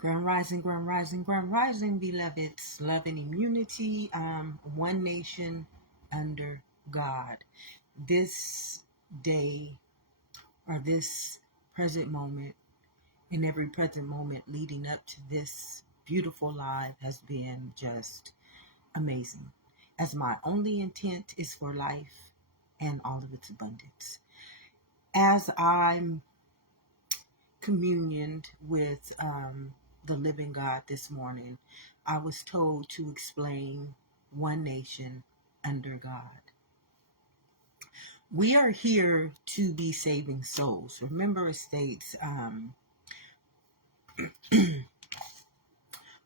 Grand rising, grand rising, grand rising, beloveds. Love and immunity. One nation under God. This day, or this present moment, and every present moment leading up to this beautiful live has been just amazing. As my only intent is for life and all of its abundance. As I'm communioned with the living God this morning, I was told to explain one nation under God. We are here to be saving souls. Remember, it states,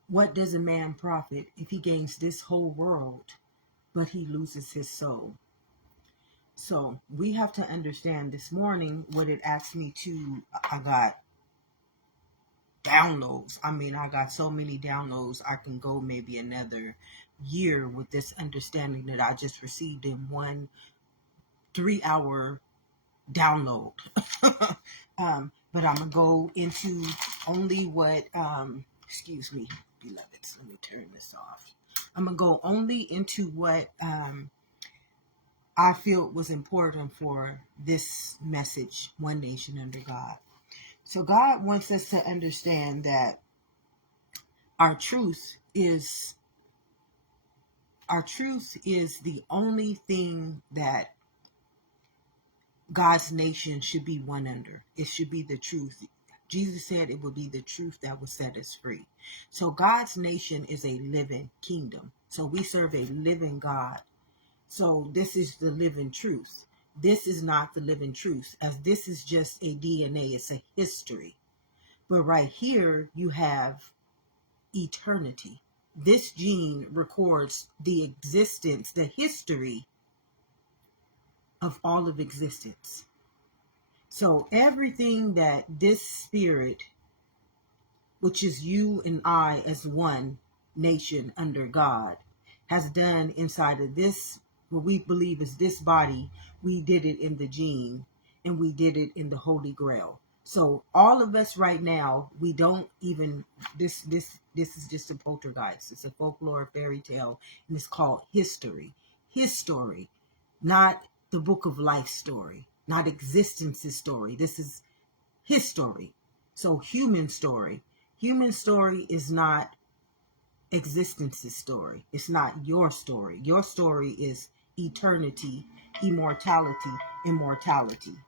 what does a man profit if he gains this whole world, but he loses his soul? So we have to understand this morning what it asked me to. I got downloads. I got so many downloads. I can go maybe another year with this understanding that I just received in one 3-hour download. But I'm gonna go into only what excuse me, beloveds, let me turn this off. I'm gonna go only into what I feel was important for this message, One Nation Under God. So God wants us to understand that our truth is the only thing that God's nation should be one under. It should be the truth. Jesus said it would be the truth that will set us free. So God's nation is a living kingdom. So we serve a living God. So this is the living truth. This is not the living truth, as this is just a DNA. It's a history. But right here, you have eternity. This gene records the existence, the history of all of existence. So everything that this spirit, which is you and I as one nation under God, has done inside of this, what we believe is this body, we did it in the gene, and we did it in the Holy Grail. So all of us right now, we don't even, this is just a poltergeist. It's a folklore fairy tale, and it's called history. History, not the book of life story, not existence's story. This is history. So human story. Human story is not existence's story. It's not your story. Your story is eternity, immortality, immortality.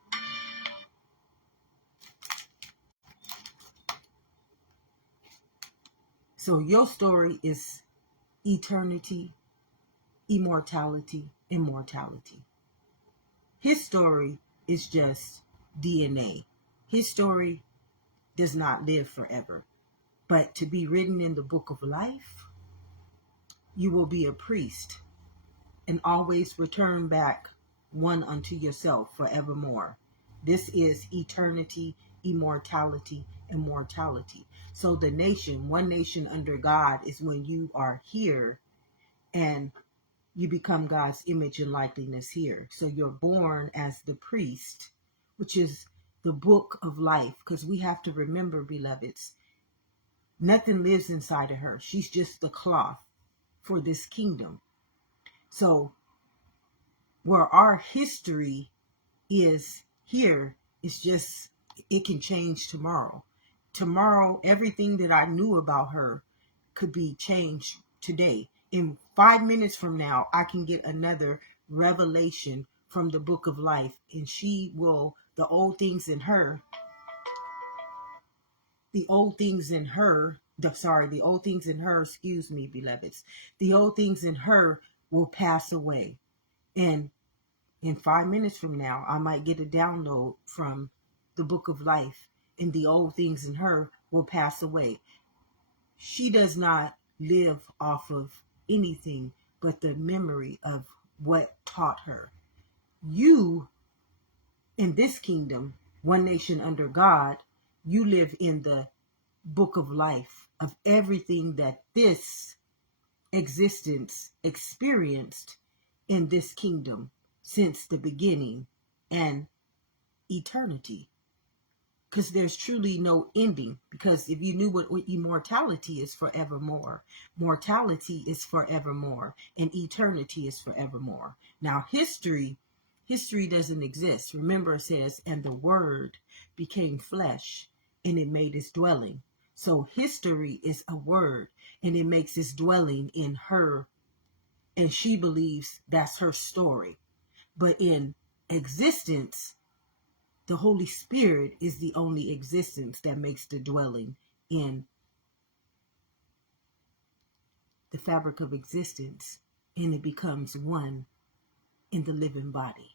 So your story is eternity, immortality, immortality. His story is just DNA. His story does not live forever. But to be written in the book of life, you will be a priest and always return back one unto yourself forevermore. This is eternity, immortality, immortality. So the nation, one nation under God, is when you are here and you become God's image and likeness here. So you're born as the priest, which is the book of life. Because we have to remember, beloveds, nothing lives inside of her. She's just the cloth for this kingdom. So where our history is here, it's just, it can change tomorrow. Tomorrow, everything that I knew about her could be changed today. In 5 minutes from now, I can get another revelation from the book of life, and she will, the old things in her, excuse me, beloveds, the old things in her will pass away. And in 5 minutes from now, I might get a download from the book of life, and the old things in her will pass away. She does not live off of anything but the memory of what taught her. You, in this kingdom, one nation under God, you live in the book of life of everything that this existence experienced in this kingdom since the beginning and eternity. because there's truly no ending. Because if you knew what immortality is, forevermore, mortality is forevermore, and eternity is forevermore. Now history doesn't exist. Remember, it says, and the word became flesh and it made its dwelling. So history is a word, and it makes its dwelling in her, and she believes that's her story. But in existence, the Holy Spirit is the only existence that makes the dwelling in the fabric of existence, and it becomes one in the living body.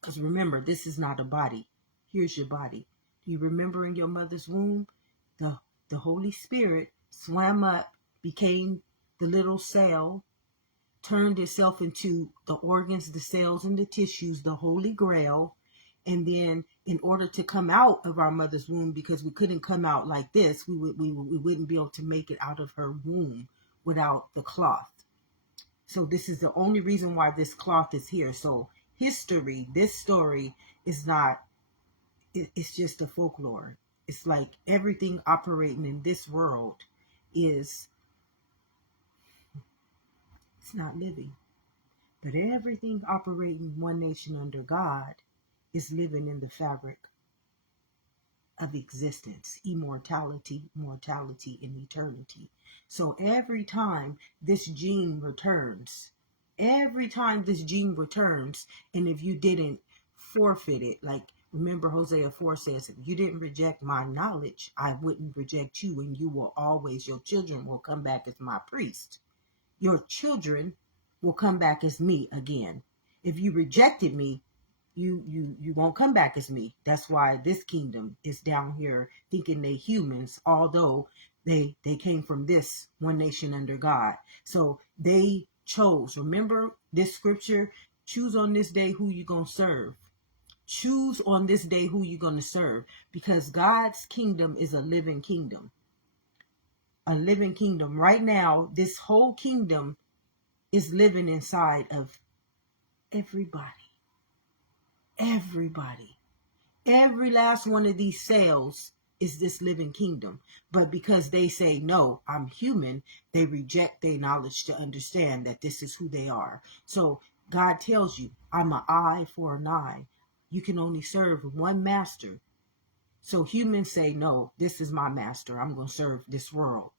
Because remember, this is not a body. Here's your body. Do you remember in your mother's womb, the Holy Spirit swam up, became the little cell, turned itself into the organs, the cells, and the tissues, the Holy Grail. And then in order to come out of our mother's womb, because we couldn't come out like this, we wouldn't be able to make it out of her womb without the cloth. So this is the only reason why this cloth is here. So history, this story is not, it's just a folklore. It's like everything operating in this world is, it's not living. But everything operating one nation under God is living in the fabric of existence, immortality, mortality, and eternity. So every time this gene returns, and if you didn't forfeit it, like remember Hosea 4 says, if you didn't reject my knowledge, I wouldn't reject you, and you will always, your children will come back as my priest. Your children will come back as me again. If you rejected me, you won't come back as me. That's why this kingdom is down here thinking they humans, although they came from this one nation under God. So they chose. Remember this scripture, choose on this day who you're going to serve. Choose on this day who you're going to serve, because God's kingdom is a living kingdom. A living kingdom. Right now, this whole kingdom is living inside of everybody. Everybody. Every last one of these cells is this living kingdom. But because they say, no, I'm human, they reject their knowledge to understand that this is who they are. So God tells you, I'm an eye for an eye. You can only serve one master. So humans say, no, this is my master. I'm going to serve this world.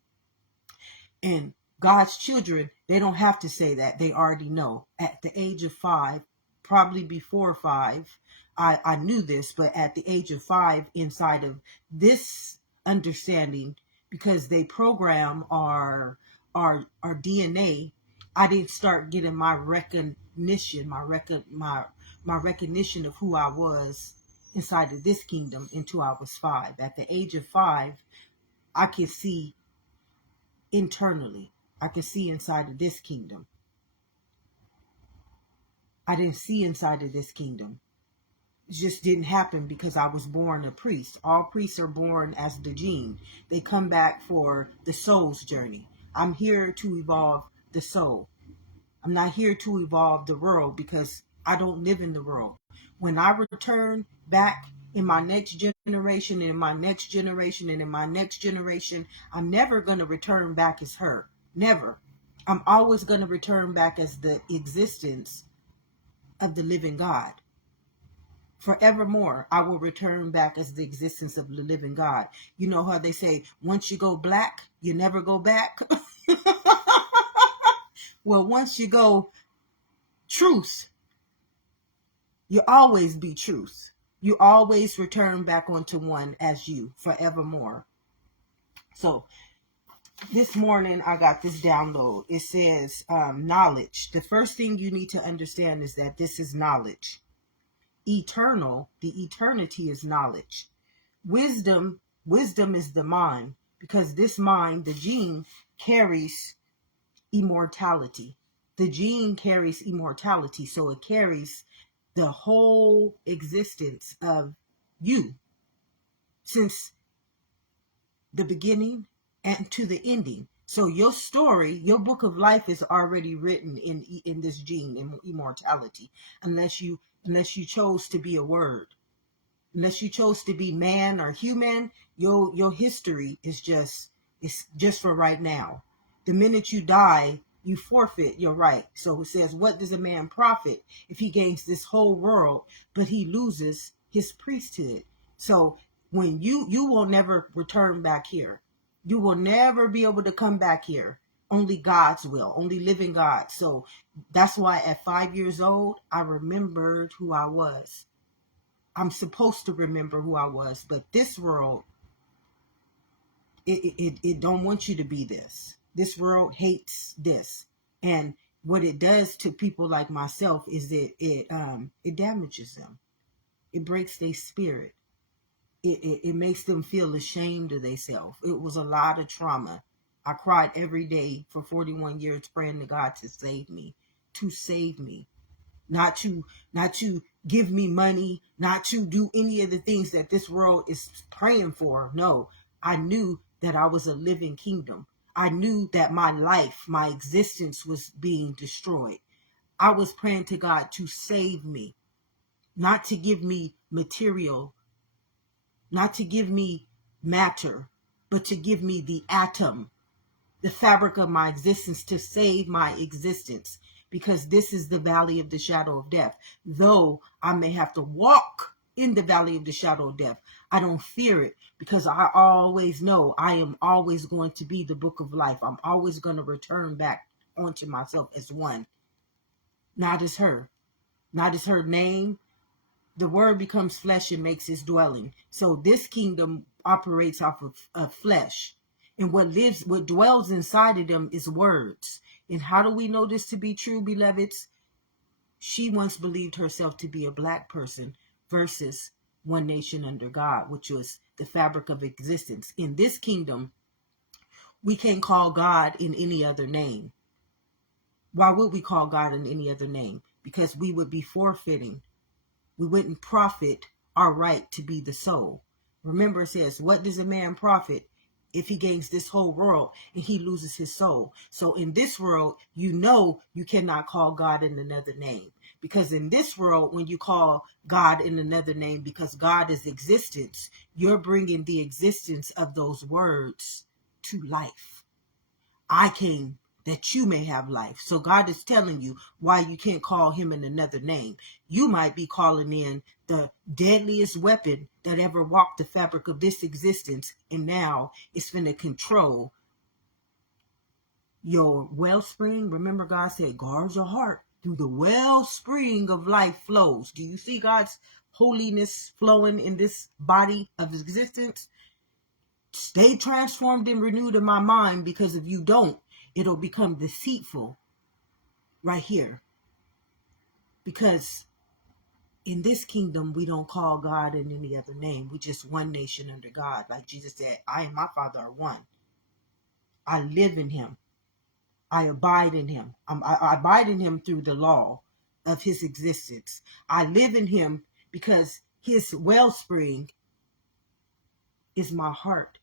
And God's children, they don't have to say that. They already know. At the age of 5, probably before 5, I knew this, but at the age of 5, inside of this understanding, because they program our DNA, I didn't start getting my recognition, my recognition of who I was inside of this kingdom until I was 5. At the age of 5, I could see internally. I could see inside of this kingdom. I didn't see inside of this kingdom. It just didn't happen because I was born a priest. All priests are born as the gene. They come back for the soul's journey. I'm here to evolve the soul. I'm not here to evolve the world, because I don't live in the world. When I return back in my next generation, and in my next generation, and in my next generation, I'm never going to return back as her. Never. I'm always going to return back as the existence of the living God. Forevermore, I will return back as the existence of the living God. You know how they say, once you go black, you never go back? Well, once you go truth, you always be truth. You always return back onto one as you, forevermore. So this morning I got this download. It says knowledge. The first thing you need to understand is that this is knowledge. Eternal, the eternity is knowledge. Wisdom is the mind, because this mind, the gene, carries immortality. The gene carries immortality, so it carries the whole existence of you since the beginning and to the ending. So your story, your book of life is already written in this gene, in immortality, unless you chose to be a word. unless you chose to be man or human, your history is just for right now. The minute you die, you forfeit your right. So it says, what does a man profit if he gains this whole world, but he loses his priesthood? So when you will never return back here. You will never be able to come back here. Only God's will, only living God. So that's why at 5 years old, I remembered who I was. I'm supposed to remember who I was, but this world, it don't want you to be this. This world hates this. And what it does to people like myself is that it damages them. It breaks their spirit. It makes them feel ashamed of themselves. It was a lot of trauma. I cried every day for 41 years praying to God to save me, not to give me money, not to do any of the things that this world is praying for. No, I knew that I was a living kingdom. I knew that my life, my existence was being destroyed. I was praying to God to save me, not to give me material, not to give me matter, but to give me the atom, the fabric of my existence, to save my existence. Because this is the valley of the shadow of death. Though I may have to walk in the valley of the shadow of death, I don't fear it, because I always know I am always going to be the book of life. I'm always going to return back onto myself as one, not as her, not as her name. The word becomes flesh and makes its dwelling. So this kingdom operates off of flesh. And what dwells inside of them is words. And how do we know this to be true, beloveds? She once believed herself to be a black person versus one nation under God, which was the fabric of existence. In this kingdom, we can't call God in any other name. Why would we call God in any other name? Because we would be forfeiting. We wouldn't profit our right to be the soul. Remember, it says, what does a man profit if he gains this whole world and he loses his soul? So in this world, you cannot call God in another name. Because in this world, when you call God in another name, because God is existence, you're bringing the existence of those words to life. I came that you may have life. So God is telling you why you can't call him in another name. You might be calling in the deadliest weapon that ever walked the fabric of this existence, and now it's going to control your wellspring. Remember, God said, guard your heart. Through the wellspring of life flows. Do you see God's holiness flowing in this body of existence? Stay transformed and renewed in my mind, because if you don't, it'll become deceitful right here. Because in this kingdom, we don't call God in any other name. We just one nation under God. Like Jesus said, I and my Father are one. I live in him. I abide in him. I abide in him through the law of his existence. I live in him because his wellspring is my heart,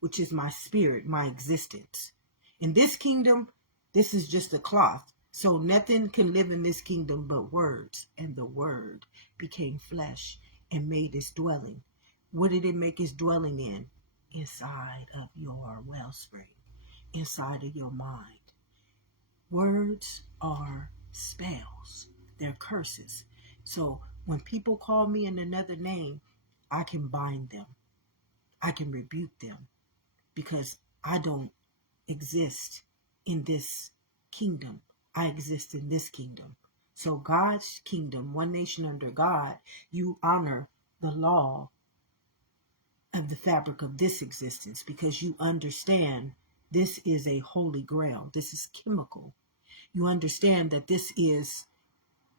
which is my spirit, my existence. In this kingdom, this is just a cloth. So nothing can live in this kingdom but words. And the word became flesh and made its dwelling. What did it make its dwelling in? Inside of your wellspring, inside of your mind. Words are spells. They're curses. So when people call me in another name, I can bind them. I can rebuke them, because I don't exist in this kingdom. I exist in this kingdom. So God's kingdom, one nation under God, you honor the law of the fabric of this existence, because you understand this is a holy grail. This is chemical. You understand that this is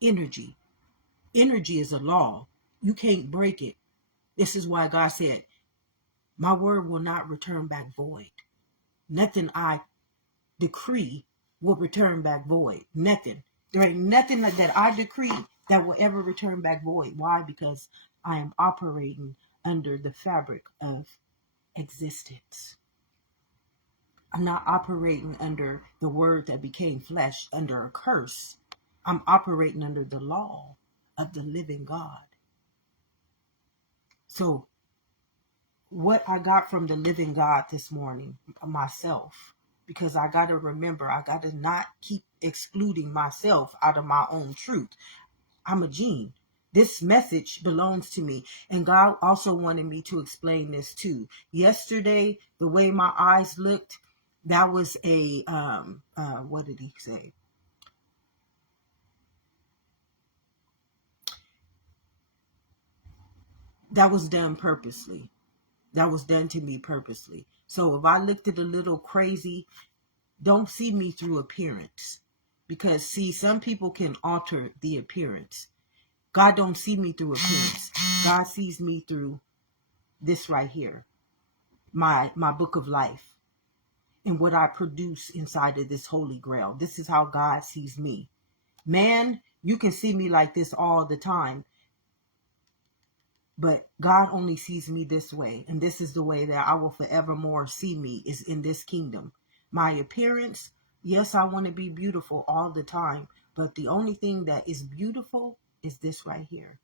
energy. Energy is a law. You can't break it. This is why God said, my word will not return back void. Nothing I decree will return back void. Nothing. There ain't nothing that I decree that will ever return back void. Why? Because I am operating under the fabric of existence. I'm not operating under the word that became flesh, under a curse. I'm operating under the law of the living God. So what I got from the living God this morning, myself, because I got to remember, I got to not keep excluding myself out of my own truth. I'm a gene. This message belongs to me. And God also wanted me to explain this too. Yesterday, the way my eyes looked, that was a, what did he say? That was done purposely. That was done to me purposely. So if I looked at a little crazy, don't see me through appearance. Because see, some people can alter the appearance. God don't see me through appearance. God sees me through this right here. My book of life and what I produce inside of this holy grail. This is how God sees me. Man, you can see me like this all the time, but God only sees me this way. And this is the way that I will forevermore see me, is in this kingdom. My appearance, yes, I want to be beautiful all the time, but the only thing that is beautiful is this right here.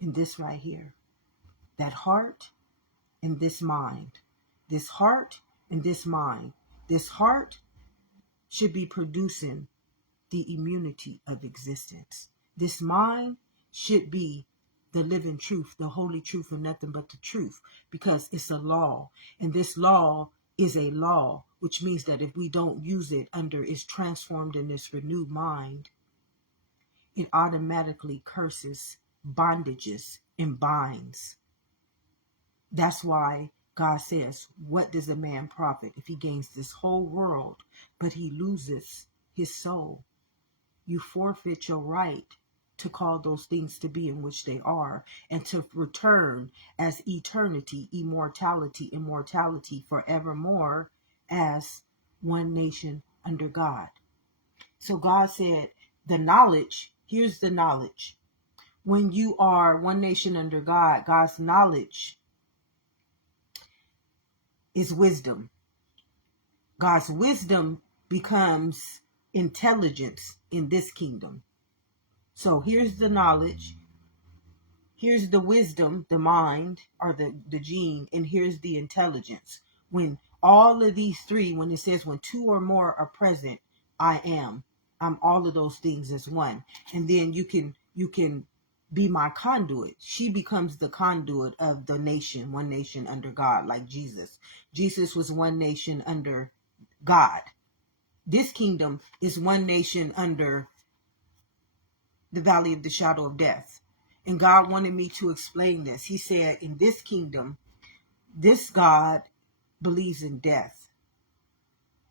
And this right here. That heart and this mind. This heart and this mind. This heart should be producing the immunity of existence. This mind should be the living truth, the holy truth, and nothing but the truth, because it's a law. And this law is a law, which means that if we don't use it under its transformed in this renewed mind, it automatically curses, bondages, and binds. That's why God says, what does a man profit if he gains this whole world, but he loses his soul? You forfeit your right to call those things to be in which they are, and to return as eternity, immortality forevermore as one nation under God. So God said, the knowledge, here's the knowledge. When you are one nation under God, God's knowledge is wisdom. God's wisdom becomes intelligence in this kingdom. So here's the knowledge, here's the wisdom, the mind, or the gene, and here's the intelligence. When all of these three, when it says when two or more are present, I am. I'm all of those things as one. And then you can be my conduit. She becomes the conduit of the nation, one nation under God, like Jesus. Jesus was one nation under God. This kingdom is one nation under the valley of the shadow of death. And God wanted me to explain this. He said, in this kingdom, this God believes in death.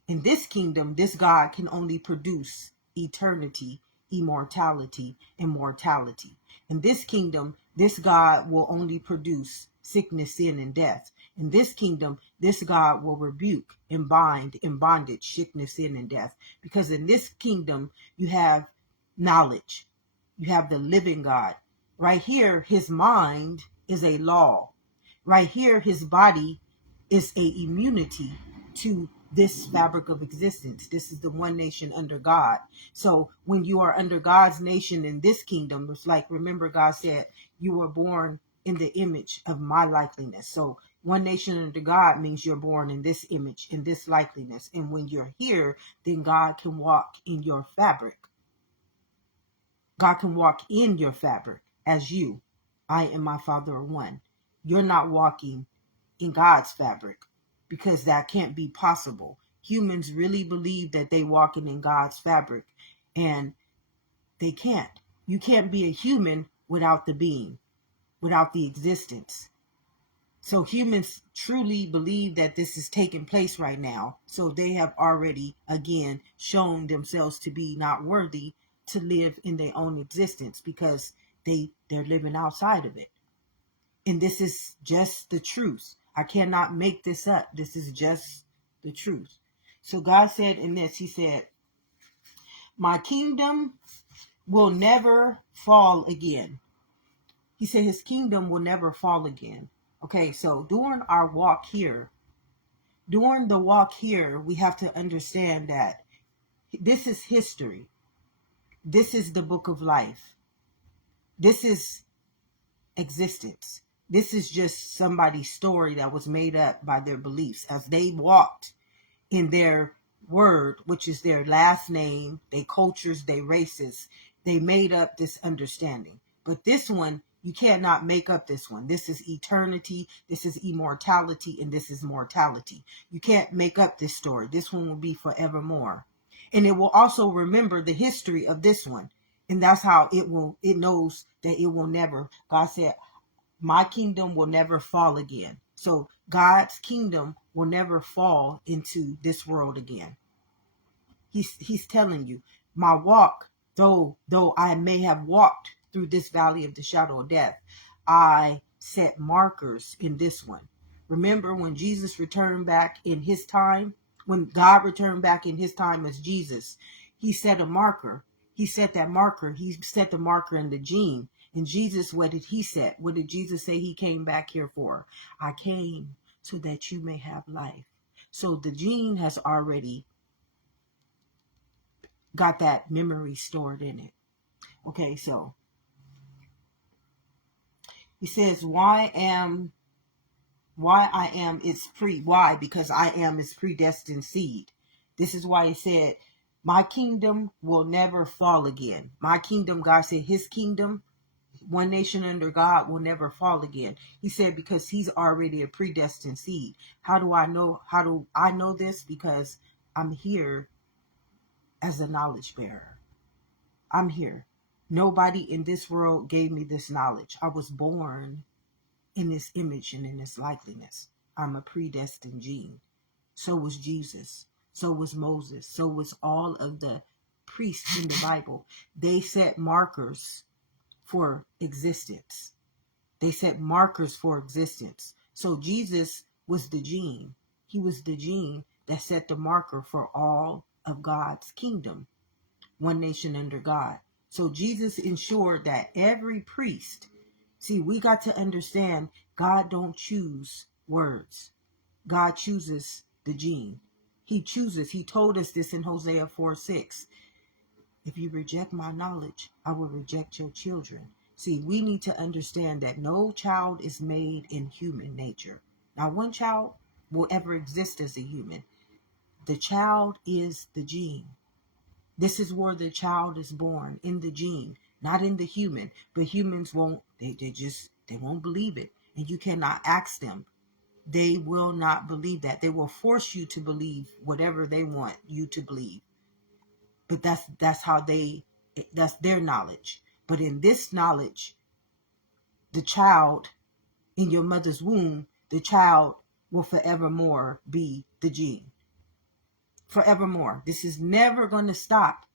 In this kingdom, this God can only produce eternity, immortality, and mortality. In this kingdom, this God will only produce sickness, sin, and death. In this kingdom, this God will rebuke and bind in bondage, sickness, sin, and death. Because in this kingdom, you have knowledge. You have the living God. Right here, his mind is a law. Right here, his body is a immunity to this fabric of existence. This is the one nation under God. So when you are under God's nation in this kingdom, it's like, remember God said, you were born in the image of my likeness. So one nation under God means you're born in this image, in this likeness. And when you're here, then God can walk in your fabric. God can walk in your fabric as you. I and my Father are one. You're not walking in God's fabric because that can't be possible. Humans really believe that they walking in God's fabric, and they can't. You can't be a human without the being, without the existence. So humans truly believe that this is taking place right now. So they have already, again, shown themselves to be not worthy to live in their own existence because they're living outside of it. And this is just the truth. I cannot make this up. This is just the truth. So God said in this, he said, my kingdom will never fall again. He said his kingdom will never fall again. Okay, so during our walk here, during the walk here, we have to understand that this is history. This is the book of life. This is existence. This is just somebody's story that was made up by their beliefs as they walked in their word, which is their last name, their cultures, their races. They made up this understanding. But this one, you cannot make up this one. This is eternity, this is immortality, and this is mortality. You can't make up this story. This one will be forevermore. And it will also remember the history of this one. And that's how it knows that it will never. God said, my kingdom will never fall again. So God's kingdom will never fall into this world again. He's telling you, my walk, though I may have walked through this valley of the shadow of death, I set markers in this one. Remember when Jesus returned back in his time, when God returned back in his time as Jesus, he set a marker. He set that marker. He set the marker in the gene. And Jesus, what did he set? What did Jesus say he came back here for? I came so that you may have life. So the gene has already got that memory stored in it. Okay, so he says, why I am its why? Because I am its predestined seed. This is why he said, my kingdom will never fall again. My kingdom, God said, his kingdom, one nation under God, will never fall again. He said, because he's already a predestined seed. How do I know this? Because I'm here as a knowledge bearer. I'm here. Nobody in this world gave me this knowledge. I was born in this image and in this likeness. I'm a predestined gene. So was Jesus. So was Moses. So was all of the priests in the Bible. They set markers for existence. They set markers for existence. So Jesus was the gene. He was the gene that set the marker for all of God's kingdom. One nation under God. So Jesus ensured that every priest, see, we got to understand God don't choose words. God chooses the gene. He chooses. He told us this in Hosea 4:6. If you reject my knowledge, I will reject your children. See, we need to understand that no child is made in human nature. Not one child will ever exist as a human. The child is the gene. This is where the child is born, in the gene, not in the human. But humans won't, they won't believe it. And you cannot ask them. They will not believe that. They will force you to believe whatever they want you to believe. But that's their knowledge. But in this knowledge, the child in your mother's womb, the child will forevermore be the gene. Forevermore. This is never going to stop.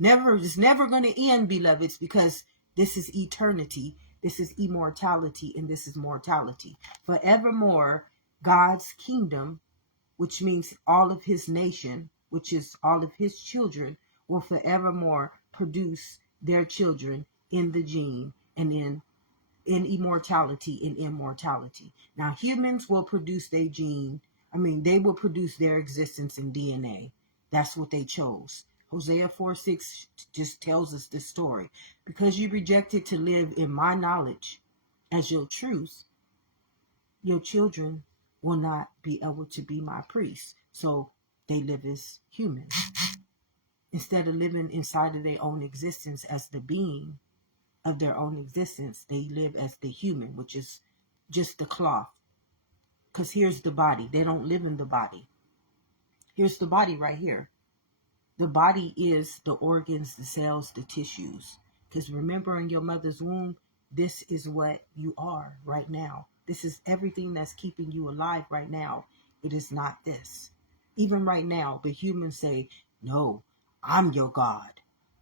It's never going to end, beloveds, because this is eternity, this is immortality, and this is mortality. Forevermore, God's kingdom, which means all of his nation, which is all of his children, will forevermore produce their children in the gene and in immortality and immortality. Now, humans will produce their gene. They will produce their existence in DNA. That's what they chose. Hosea 4:6 just tells us this story. Because you rejected to live in my knowledge as your truth, your children will not be able to be my priests. So they live as humans. Instead of living inside of their own existence as the being of their own existence, they live as the human, which is just the cloth. Because here's the body. They don't live in the body. Here's the body right here. The body is the organs, the cells, the tissues. Because remember, in your mother's womb, this is what you are right now. This is everything that's keeping you alive right now. It is not this. Even right now, the humans say, no, I'm your God.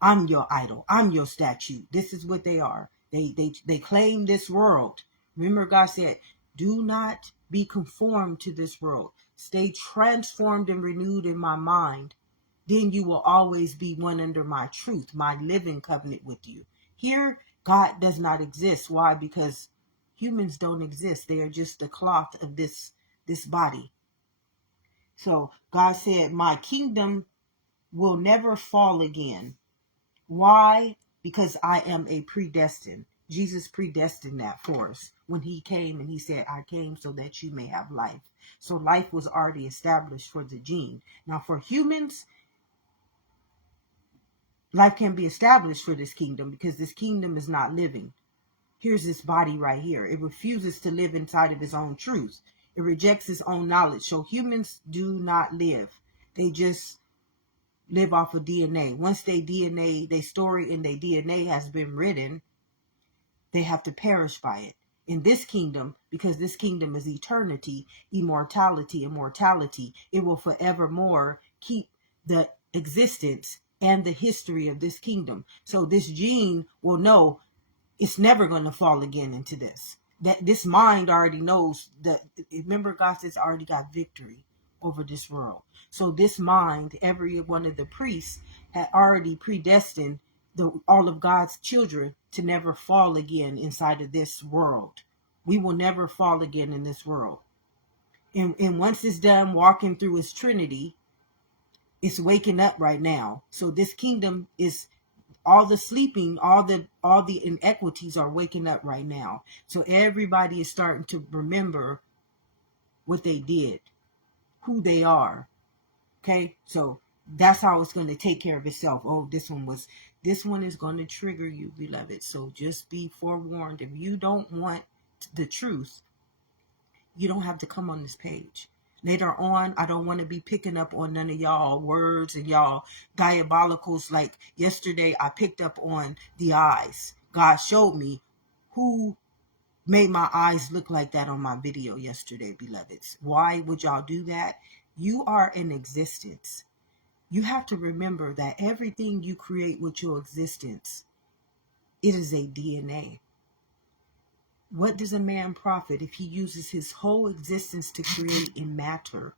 I'm your idol. I'm your statue. This is what they are. They claim this world. Remember, God said, do not be conformed to this world. Stay transformed and renewed in my mind. Then you will always be one under my truth, my living covenant with you. Here, God does not exist. Why? Because humans don't exist. They are just the cloth of this body. So God said, my kingdom will never fall again. Why? Because I am a predestined. Jesus predestined that for us when he came and he said, I came so that you may have life. So life was already established for the gene. Now for humans, life can be established for this kingdom because this kingdom is not living. Here's this body right here. It refuses to live inside of its own truth. It rejects its own knowledge. So humans do not live. They just live off of DNA. Once their story in their DNA has been written, they have to perish by it. In this kingdom, because this kingdom is eternity, immortality, it will forevermore keep the existence and the history of this kingdom. So this gene will know it's never going to fall again into this. That this mind already knows that. Remember, God says already got victory over this world. So this mind, every one of the priests had already predestined all of God's children to never fall again inside of this world. We will never fall again in this world. And once it's done walking through its Trinity, it's waking up right now. So this kingdom is all the sleeping, all the inequities are waking up right now. So everybody is starting to remember what they did, who they are. Okay, so that's how it's going to take care of itself. Oh, this one is going to trigger you, beloved. So just be forewarned. If you don't want the truth, you don't have to come on this page. Later on, I don't want to be picking up on none of y'all words and y'all diabolicals. Like yesterday, I picked up on the eyes. God showed me who made my eyes look like that on my video yesterday, beloveds. Why would y'all do that? You are in existence. You have to remember that everything you create with your existence, it is a DNA. What does a man profit if he uses his whole existence to create in matter?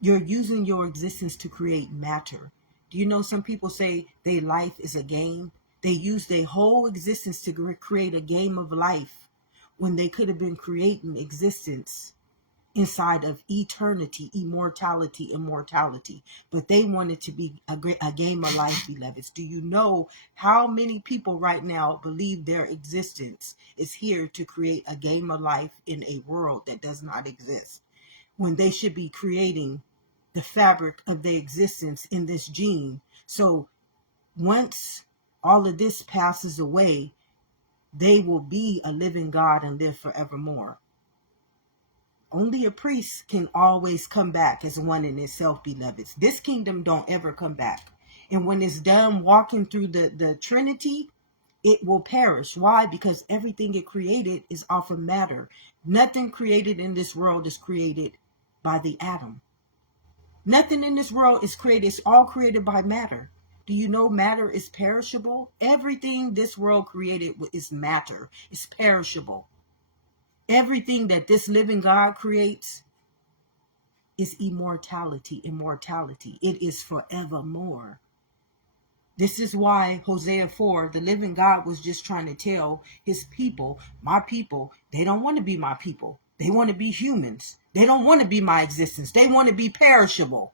You're using your existence to create matter. Do you know some people say their life is a game? They use their whole existence to create a game of life when they could have been creating existence inside of eternity, immortality. But they want it to be a game of life, beloveds. Do you know how many people right now believe their existence is here to create a game of life in a world that does not exist, when they should be creating the fabric of their existence in this gene? So once all of this passes away, they will be a living God and live forevermore. Only a priest can always come back as one in itself, beloveds. This kingdom don't ever come back. And when it's done walking through the Trinity, it will perish. Why? Because everything it created is off of matter. Nothing created in this world is created by the atom. Nothing in this world is created. It's all created by matter. Do you know matter is perishable? Everything this world created is matter. It's perishable. Everything that this living God creates is immortality. It is forevermore. This is why Hosea 4, the living God was just trying to tell his people, my people, they don't want to be my people. They want to be humans. They don't want to be my existence. They want to be perishable.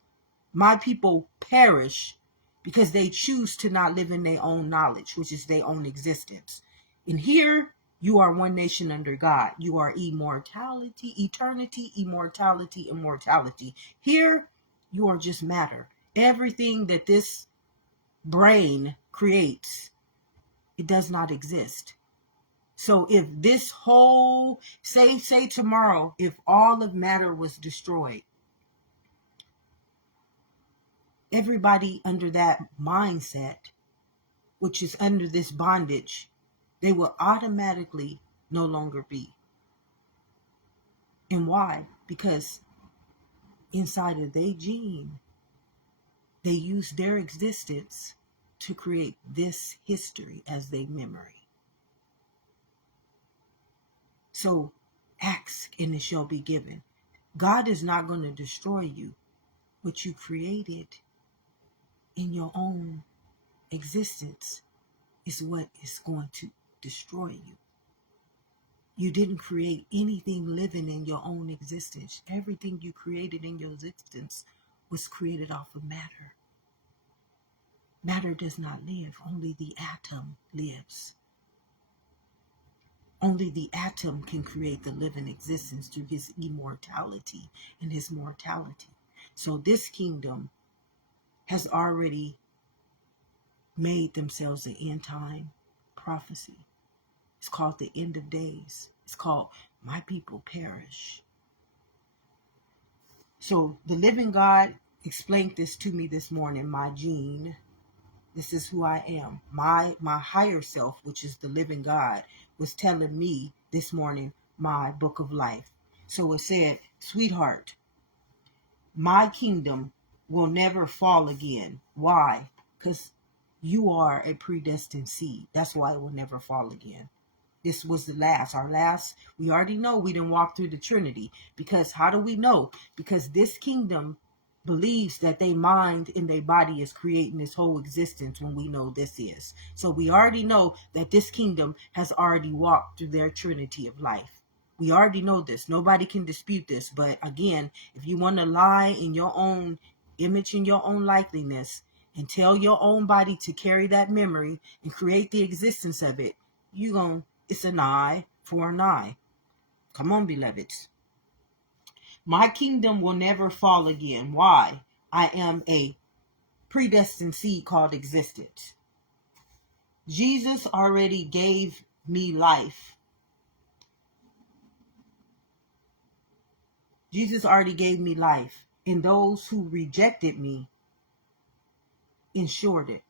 My people perish because they choose to not live in their own knowledge, which is their own existence. And here, you are one nation under God. You are immortality, eternity, immortality. Here, you are just matter. Everything that this brain creates, it does not exist. So if this whole, say tomorrow, if all of matter was destroyed, everybody under that mindset, which is under this bondage, they will automatically no longer be. And why? Because inside of their gene, they use their existence to create this history as their memory. So ask and it shall be given. God is not going to destroy you. What you created in your own existence is what is going to destroy you. You didn't create anything living in your own existence. Everything you created in your existence was created off of matter. Matter does not live. Only the atom lives. Only the atom can create the living existence through his immortality and his mortality. So this kingdom has already made themselves an end time prophecy. It's called the end of days. It's called my people perish. So the living God explained this to me this morning, my gene. This is who I am. My higher self, which is the living God, was telling me this morning my book of life. So it said, sweetheart, my kingdom will never fall again. Why? Because you are a predestined seed. That's why it will never fall again. This was our last. We already know we didn't walk through the Trinity. Because how do we know? Because this kingdom believes that their mind and their body is creating this whole existence when we know this is. So we already know that this kingdom has already walked through their Trinity of life. We already know this. Nobody can dispute this. But again, if you want to lie in your own image and your own likeliness and tell your own body to carry that memory and create the existence of it, it's an eye for an eye. Come on, beloveds. My kingdom will never fall again. Why? I am a predestined seed called existence. Jesus already gave me life. Jesus already gave me life. And those who rejected me ensured it.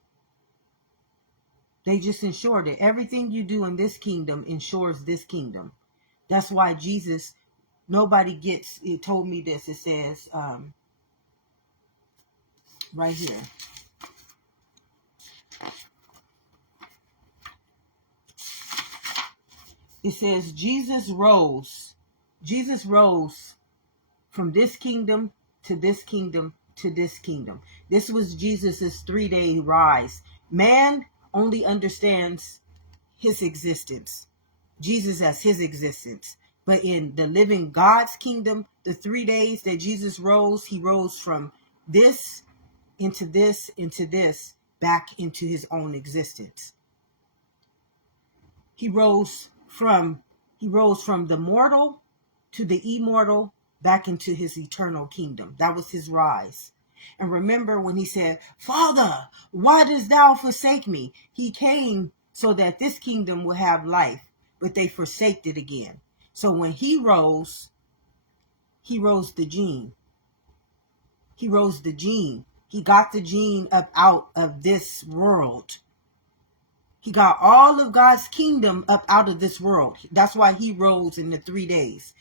They just ensured it. Everything you do in this kingdom ensures this kingdom. That's why Jesus, nobody gets, it told me this. It says, right here. It says, Jesus rose. Jesus rose from this kingdom to this kingdom to this kingdom. This was Jesus's 3-day rise. Man only understands his existence. Jesus as his existence. But in the living God's kingdom, the 3 days that Jesus rose, he rose from this, into this, back into his own existence. He rose from the mortal to the immortal, back into his eternal kingdom. That was his rise. And remember when he said, Father, why dost thou forsake me? He came so that this kingdom will have life, but they forsaked it again. So when he rose the gene. He rose the gene. He got the gene up out of this world. He got all of God's kingdom up out of this world. That's why he rose in the 3 days.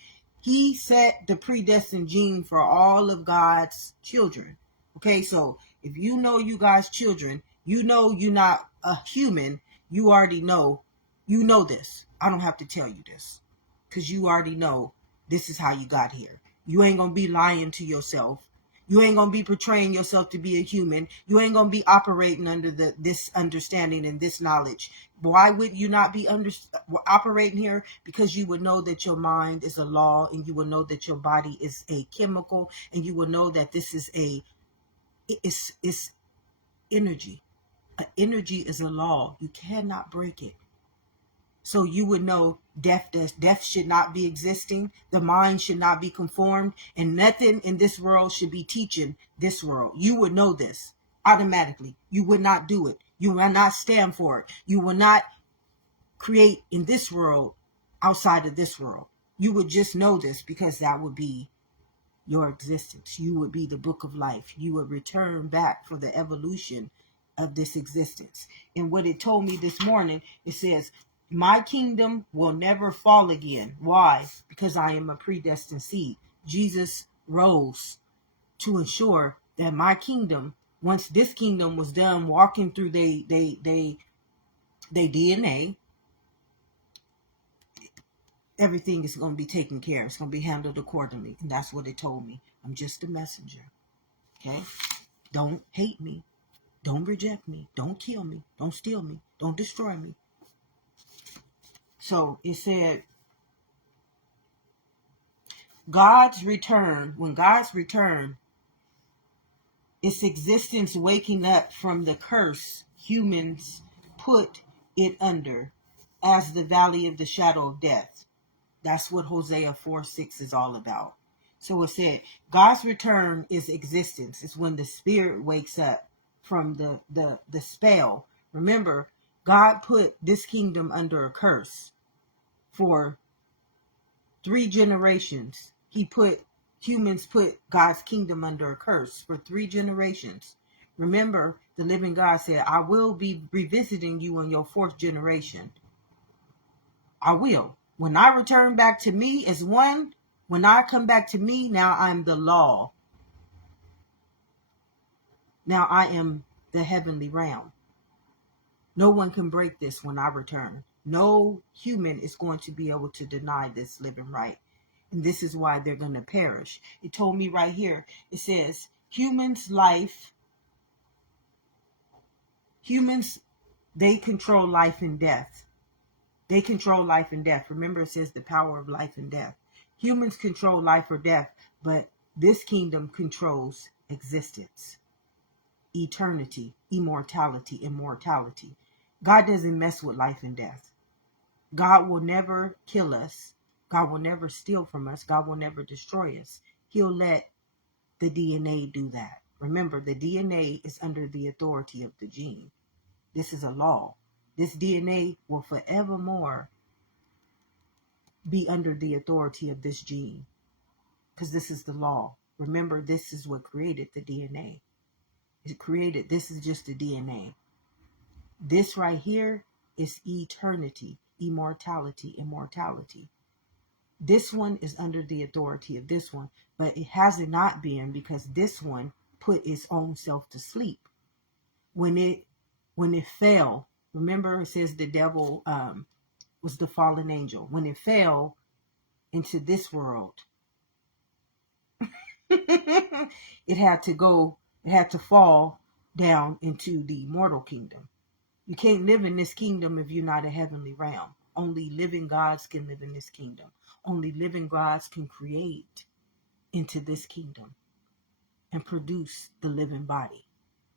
He set the predestined gene for all of God's children. Okay, so if you know you God's children, you know you're not a human, you already know, you know this. I don't have to tell you this because you already know this is how you got here. You ain't going to be lying to yourself. You ain't going to be portraying yourself to be a human. You ain't going to be operating under this understanding and this knowledge. Why would you not be operating here? Because you would know that your mind is a law, and you would know that your body is a chemical, and you would know that this is it's energy. Energy is a law. You cannot break it. So you would know death should not be existing. The mind should not be conformed. And nothing in this world should be teaching this world. You would know this automatically. You would not do it. You will not stand for it. You will not create in this world outside of this world. You would just know this because that would be your existence. You would be the book of life. You would return back for the evolution of this existence. And what it told me this morning, it says, my kingdom will never fall again. Why? Because I am a predestined seed. Jesus rose to ensure that my kingdom, once this kingdom was done walking through they DNA, everything is going to be taken care of. It's going to be handled accordingly. And that's what it told me. I'm just a messenger. Okay? Don't hate me. Don't reject me. Don't kill me. Don't steal me. Don't destroy me. So it said, God's return, when God's return, its existence waking up from the curse humans put it under. as the valley of the shadow of death. That's what Hosea 4:6 is all about. So it said, God's return is existence. It's when the spirit wakes up from the spell. Remember, God put this kingdom under a curse for 3 generations. Humans put God's kingdom under a curse for 3 generations. Remember, the living God said, I will be revisiting you in your 4th generation. I will. When I return back to me as one, when I come back to me, now I'm the law. Now I am the heavenly realm. No one can break this when I return. No human is going to be able to deny this living right. And this is why they're going to perish. It told me right here, it says, humans, they control life and death. They control life and death. Remember, it says the power of life and death. Humans control life or death, but this kingdom controls existence, eternity, immortality. God doesn't mess with life and death. God will never kill us. God will never steal from us. God will never destroy us. He'll let the DNA do that. Remember, the DNA is under the authority of the gene. This is a law. This DNA will forevermore be under the authority of this gene, because this is the law. Remember, this is what created the DNA. This is just the DNA. This right here is eternity, immortality. This one is under the authority of this one, but it has not been, because this one put its own self to sleep. When it fell, remember, it says the devil was the fallen angel. When it fell into this world, it had to fall down into the mortal kingdom. You can't live in this kingdom if you're not a heavenly realm. Only living gods can live in this kingdom. Only living gods can create into this kingdom and produce the living body.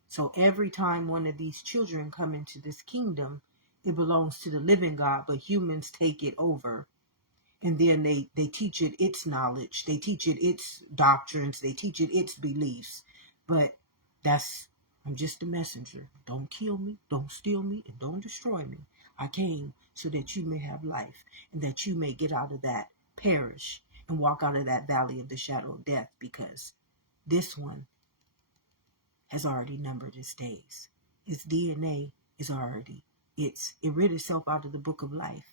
So every time one of these children come into this kingdom, it belongs to the living God, but humans take it over. And then they teach it its knowledge. They teach it its doctrines. They teach it its beliefs. But I'm just a messenger. Don't kill me, don't steal me, and don't destroy me. I came so that you may have life, and that you may get out of that, perish, and walk out of that valley of the shadow of death, because this one has already numbered its days. Its DNA is already, it rid itself out of the book of life.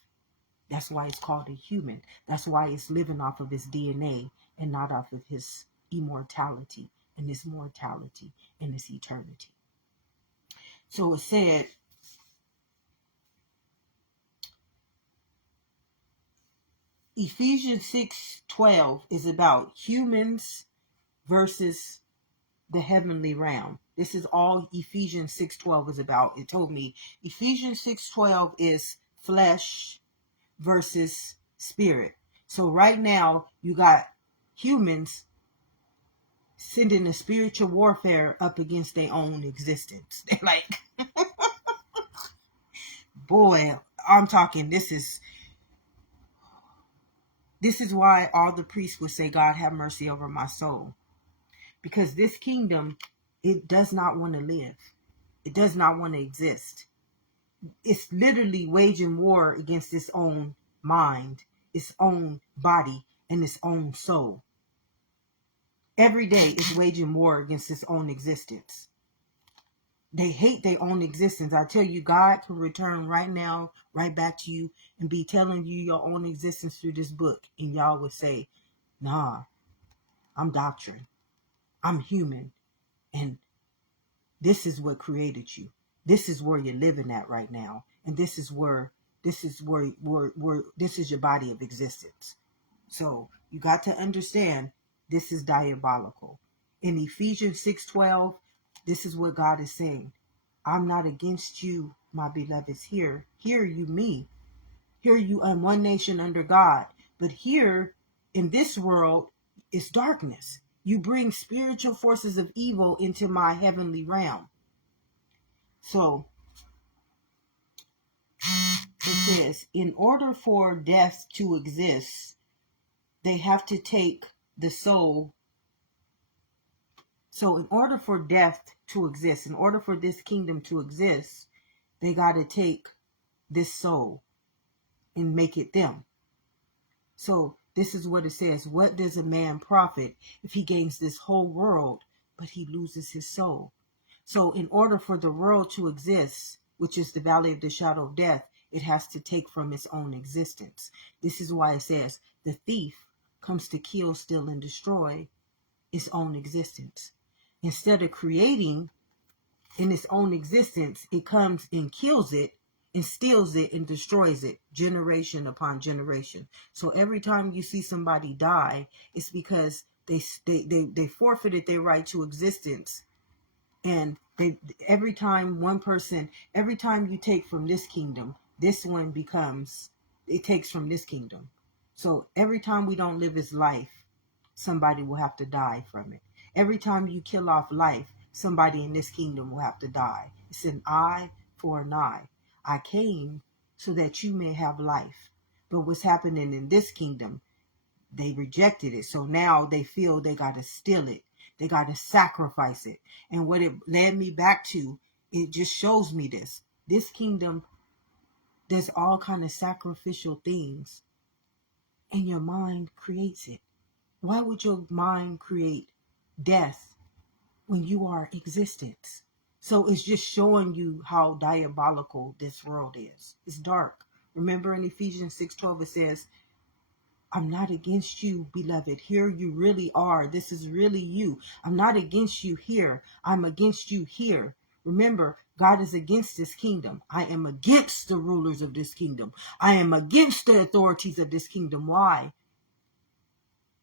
That's why it's called a human. That's why it's living off of his DNA and not off of his immortality and his mortality and his eternity. So it said, Ephesians 6:12 is about humans versus the heavenly realm. This is all Ephesians 6:12 is about. It told me Ephesians 6:12 is flesh versus spirit. So right now you got humans sending a spiritual warfare up against their own existence. They're like, boy, I'm talking, this is why all the priests would say, God, have mercy over my soul. Because this kingdom, it does not want to live. It does not want to exist. It's literally waging war against its own mind, its own body, and its own soul. Every day it's waging war against its own existence. They hate their own existence. I tell you, God can return right now, right back to you, and be telling you your own existence through this book. And y'all would say, nah, I'm doctrine. I'm human. And this is what created you. This is where you're living at right now. And this is your body of existence. So you got to understand, this is diabolical. In Ephesians 6:12, this is what God is saying. I'm not against you, my beloveds. Hear you me. Hear you on one nation under God. But here in this world is darkness. You bring spiritual forces of evil into my heavenly realm. So It says, in order for death to exist, they have to take the soul. So in order for death to exist, in order for this kingdom to exist, they got to take this soul and make it them. So this is what it says. What does a man profit if he gains this whole world, but he loses his soul? So in order for the world to exist, which is the valley of the shadow of death, it has to take from its own existence. This is why it says the thief comes to kill, steal, and destroy its own existence. Instead of creating in its own existence, it comes and kills it and steals it and destroys it generation upon generation. So every time you see somebody die, it's because they forfeited their right to existence. And every time you take from this kingdom, this one it takes from this kingdom. So every time we don't live his life, somebody will have to die from it. Every time you kill off life, somebody in this kingdom will have to die. It's an eye for an eye. I came so that you may have life. But what's happening in this kingdom, they rejected it. So now they feel they got to steal it. They got to sacrifice it. And what it led me back to, it just shows me this. This kingdom, there's all kind of sacrificial things. And your mind creates it. Why would your mind create death when you are existence? So it's just showing you how diabolical this world is. It's dark. Remember in Ephesians 6:12 it says, I'm not against you, beloved. Here you really are. This is really you. I'm not against you here. I'm against you here. Remember, God is against this kingdom. I am against the rulers of this kingdom. I am against the authorities of this kingdom. Why?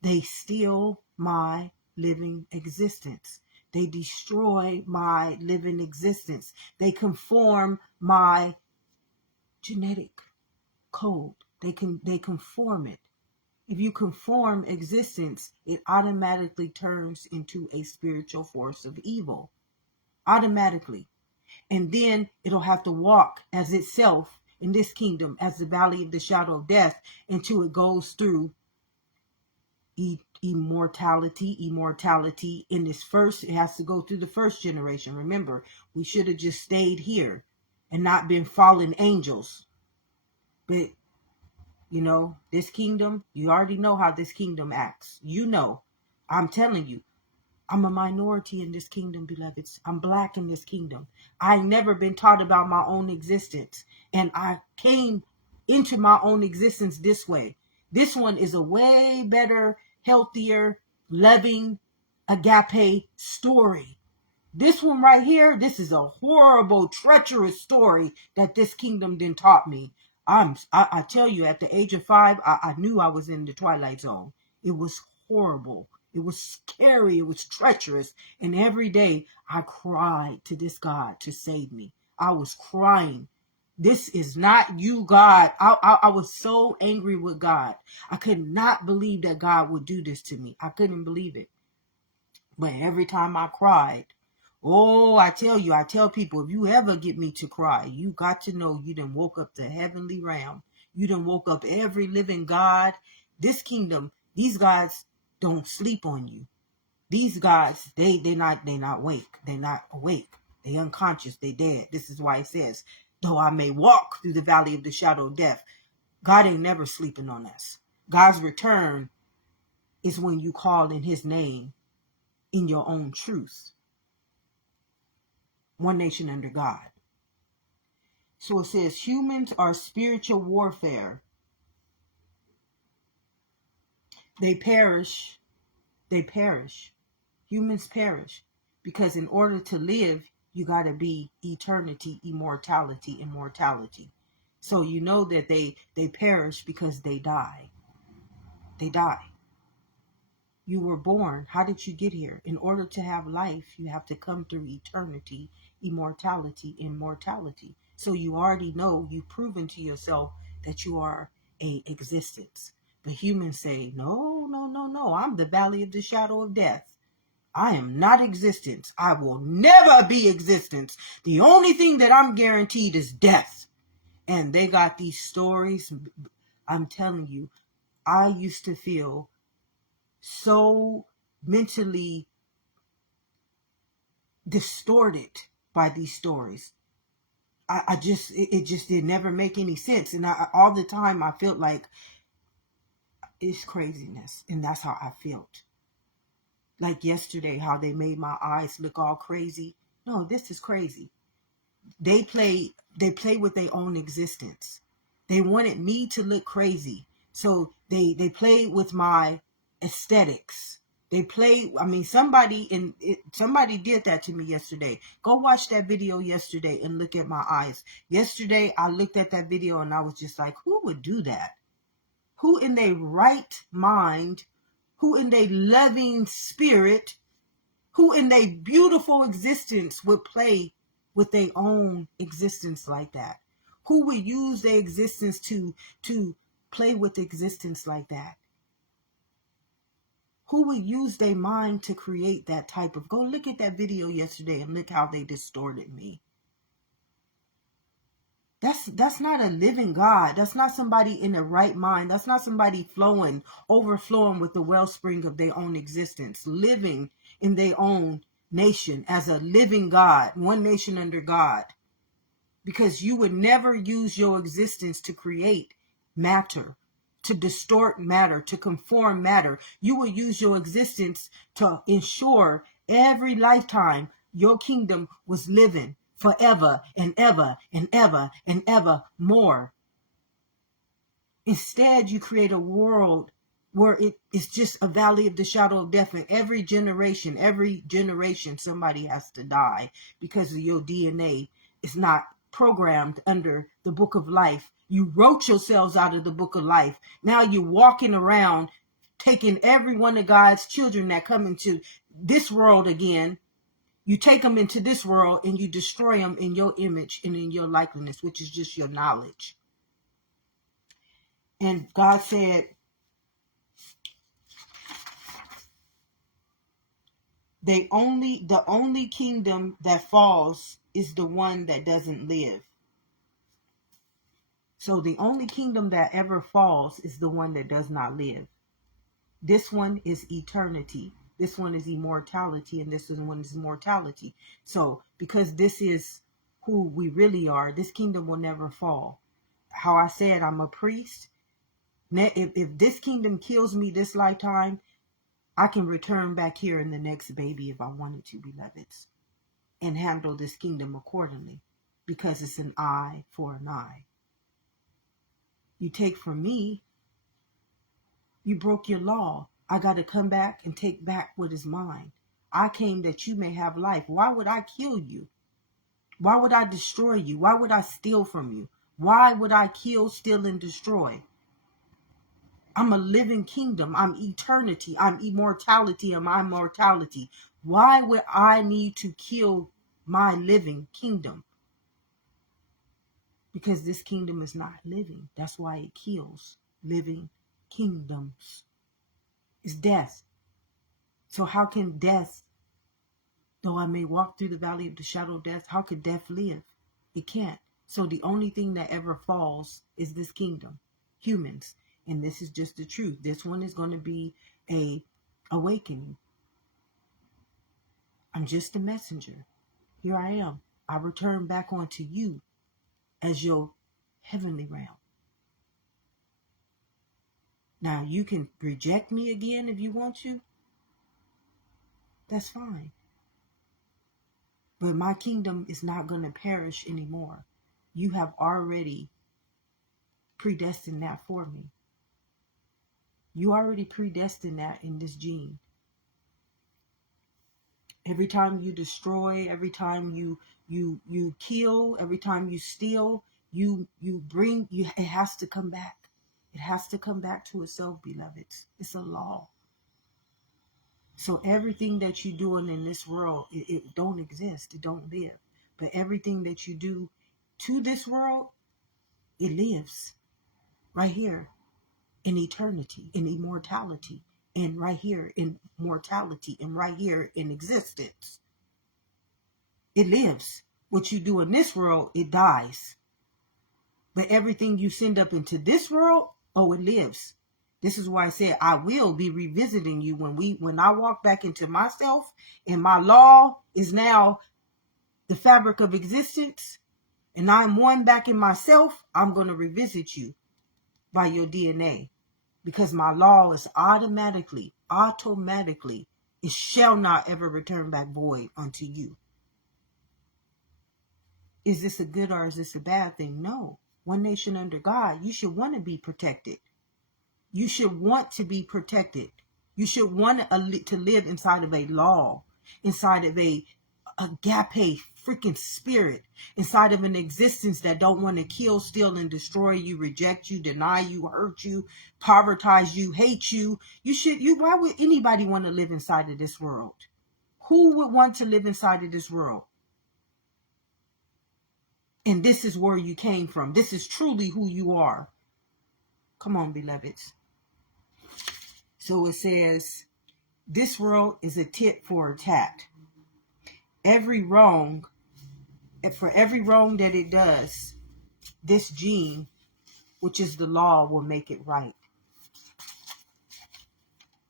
They steal my living existence. They destroy my living existence. They conform my genetic code. They conform it. If you conform existence, it automatically turns into a spiritual force of evil. Automatically. And then it'll have to walk as itself in this kingdom as the valley of the shadow of death until it goes through immortality in this first. It has to go through the first generation. Remember, we should have just stayed here and not been fallen angels. But this kingdom, you already know how this kingdom acts. I'm telling you, I'm a minority in this kingdom, beloveds. I'm black in this kingdom. I never been taught about my own existence. And I came into my own existence this way. This one is a way better, healthier, loving, agape story. This one right here, this is a horrible, treacherous story that this kingdom done taught me. I tell you, at the age of 5, I knew I was in the twilight zone. It was horrible. It was scary. It was treacherous. And every day I cried to this God to save me. I was crying. This is not you, God. I was so angry with God. I could not believe that God would do this to me. I couldn't believe it. But every time I cried, I tell people, if you ever get me to cry, you got to know you done woke up the heavenly realm. You done woke up every living God. This kingdom, these gods don't sleep on you. These gods, they not awake. They're not awake. They unconscious. They dead. This is why it says, though I may walk through the valley of the shadow of death, God ain't never sleeping on us. God's return is when you call in his name in your own truth. One nation under God. So it says humans are spiritual warfare. They perish. Humans perish. Because in order to live, you got to be eternity, immortality. So you know that they perish because they die. They die. You were born. How did you get here? In order to have life, you have to come through eternity, immortality. So you already know, you've proven to yourself that you are a existence. But humans say, no, I'm the valley of the shadow of death. I am not existence. I will never be existence. The only thing that I'm guaranteed is death. And they got these stories. I'm telling you, I used to feel so mentally distorted by these stories. I just, it just did never make any sense. And all the time I felt like it's craziness. And that's how I felt. Like yesterday, how they made my eyes look all crazy. No, this is crazy. They play with their own existence. They wanted me to look crazy. So they played with my aesthetics. They play. I mean, somebody did that to me yesterday. Go watch that video yesterday and look at my eyes. Yesterday, I looked at that video and I was just like, who would do that? Who in their right mind, who in their loving spirit, who in their beautiful existence would play with their own existence like that? Who would use their existence to play with existence like that? Who would use their mind to create that type of... Go look at that video yesterday and look how they distorted me. That's not a living God. That's not somebody in the right mind. That's not somebody overflowing with the wellspring of their own existence, living in their own nation as a living God, one nation under God. Because you would never use your existence to create matter, to distort matter, to conform matter. You will use your existence to ensure every lifetime your kingdom was living forever and ever and ever and ever more. Instead, you create a world where it is just a valley of the shadow of death. And every generation, somebody has to die because of your DNA is not programmed under the book of life. You wrote yourselves out of the book of life. Now you're walking around taking every one of God's children that come into this world again. You take them into this world and you destroy them in your image and in your likeness, which is just your knowledge. And God said, the only kingdom that falls is the one that doesn't live. So the only kingdom that ever falls is the one that does not live. This one is eternity. This one is immortality, and this one is mortality. So because this is who we really are, this kingdom will never fall. How I said, I'm a priest. If this kingdom kills me this lifetime, I can return back here in the next baby if I wanted to, beloveds, and handle this kingdom accordingly, because it's an eye for an eye. You take from me, you broke your law. I got to come back and take back what is mine. I came that you may have life. Why would I kill you? Why would I destroy you? Why would I steal from you? Why would I kill, steal, and destroy? I'm a living kingdom. I'm eternity. I'm immortality. And I'm mortality. Why would I need to kill my living kingdom? Because this kingdom is not living. That's why it kills living kingdoms. It's death. So how can death, though I may walk through the valley of the shadow of death, how could death live? It can't. So the only thing that ever falls is this kingdom, humans. And this is just the truth. This one is going to be a awakening. I'm just a messenger. Here I am. I return back onto you as your heavenly realm. Now, you can reject me again if you want to. That's fine. But my kingdom is not going to perish anymore. You have already predestined that for me. You already predestined that in this gene. Every time you destroy, every time you kill, every time you steal, it has to come back. It has to come back to itself, beloveds. It's a law. So everything that you're doing in this world, it don't exist. It don't live. But everything that you do to this world, it lives right here in eternity, in immortality, and right here in mortality, and right here in existence. It lives. What you do in this world, it dies. But everything you send up into this world, oh, it lives. This is why I said I will be revisiting you when I walk back into myself, and my law is now the fabric of existence, and I'm one back in myself. I'm going to revisit you by your DNA, because my law is automatically, it shall not ever return back void unto you. Is this a good or is this a bad thing? No. One nation under God, you should want to be protected. You should want to be protected. You should want to live inside of a law, inside of a agape freaking spirit, inside of an existence that don't want to kill, steal, and destroy you, reject you, deny you, hurt you, povertize you, hate you. Why would anybody want to live inside of this world? Who would want to live inside of this world? And this is where you came from. This is truly who you are. Come on, beloveds. So it says, this world is a tit for a tat. For every wrong that it does, this gene, which is the law, will make it right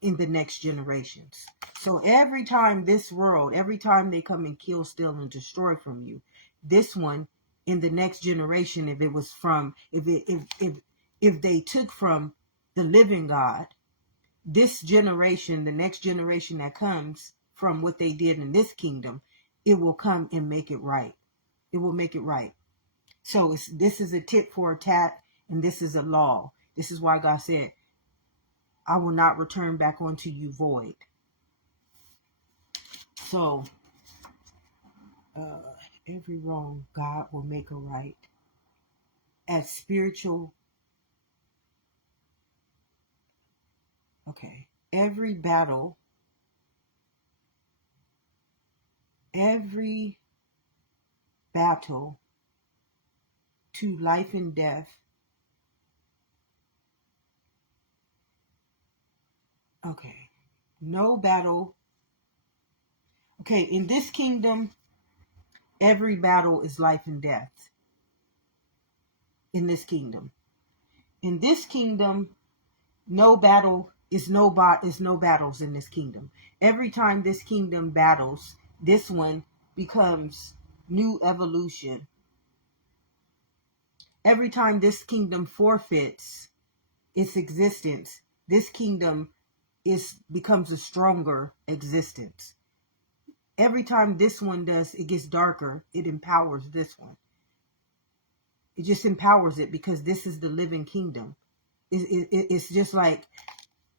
in the next generations. So every time they come and kill, steal, and destroy from you, this one in the next generation, if they took from the living God, this generation, the next generation that comes from what they did in this kingdom, it will come and make it right. It will make it right. So this is a tit for a tat, and this is a law. This is why God said, I will not return back unto you void. So, every wrong, God will make a right. As spiritual, every battle, to life and death. No battle. In this kingdom, every battle is life and death. In this kingdom, no battle is no battles in this kingdom. Every time this kingdom battles, this one becomes new evolution. Every time this kingdom forfeits its existence, this kingdom becomes a stronger existence. Every time this one it gets darker, it empowers this one. It just empowers it, because this is the living kingdom. It's just like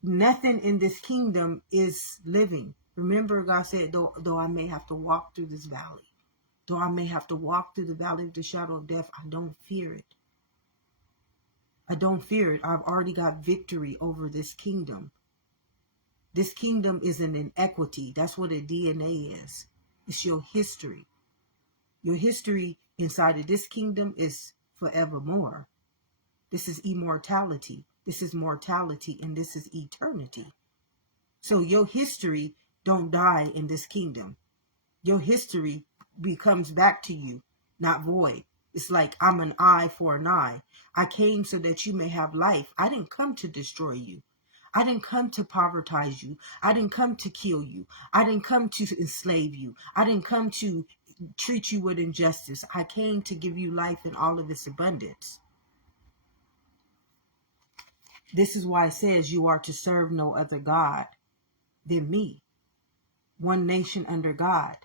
nothing in this kingdom is living. Remember, God said, though I may have to walk through this valley, though I may have to walk through the valley of the shadow of death, I don't fear it. I don't fear it. I've already got victory over this kingdom. This kingdom is an inequity. That's what a DNA is. It's your history. Your history inside of this kingdom is forevermore. This is immortality. This is mortality, and this is eternity. So your history don't die in this kingdom. Your history comes back to you, not void. It's like, I'm an eye for an eye. I came so that you may have life. I didn't come to destroy you. I didn't come to povertize you. I didn't come to kill you. I didn't come to enslave you. I didn't come to treat you with injustice. I came to give you life in all of its abundance. This is why it says you are to serve no other God than me. One nation under God.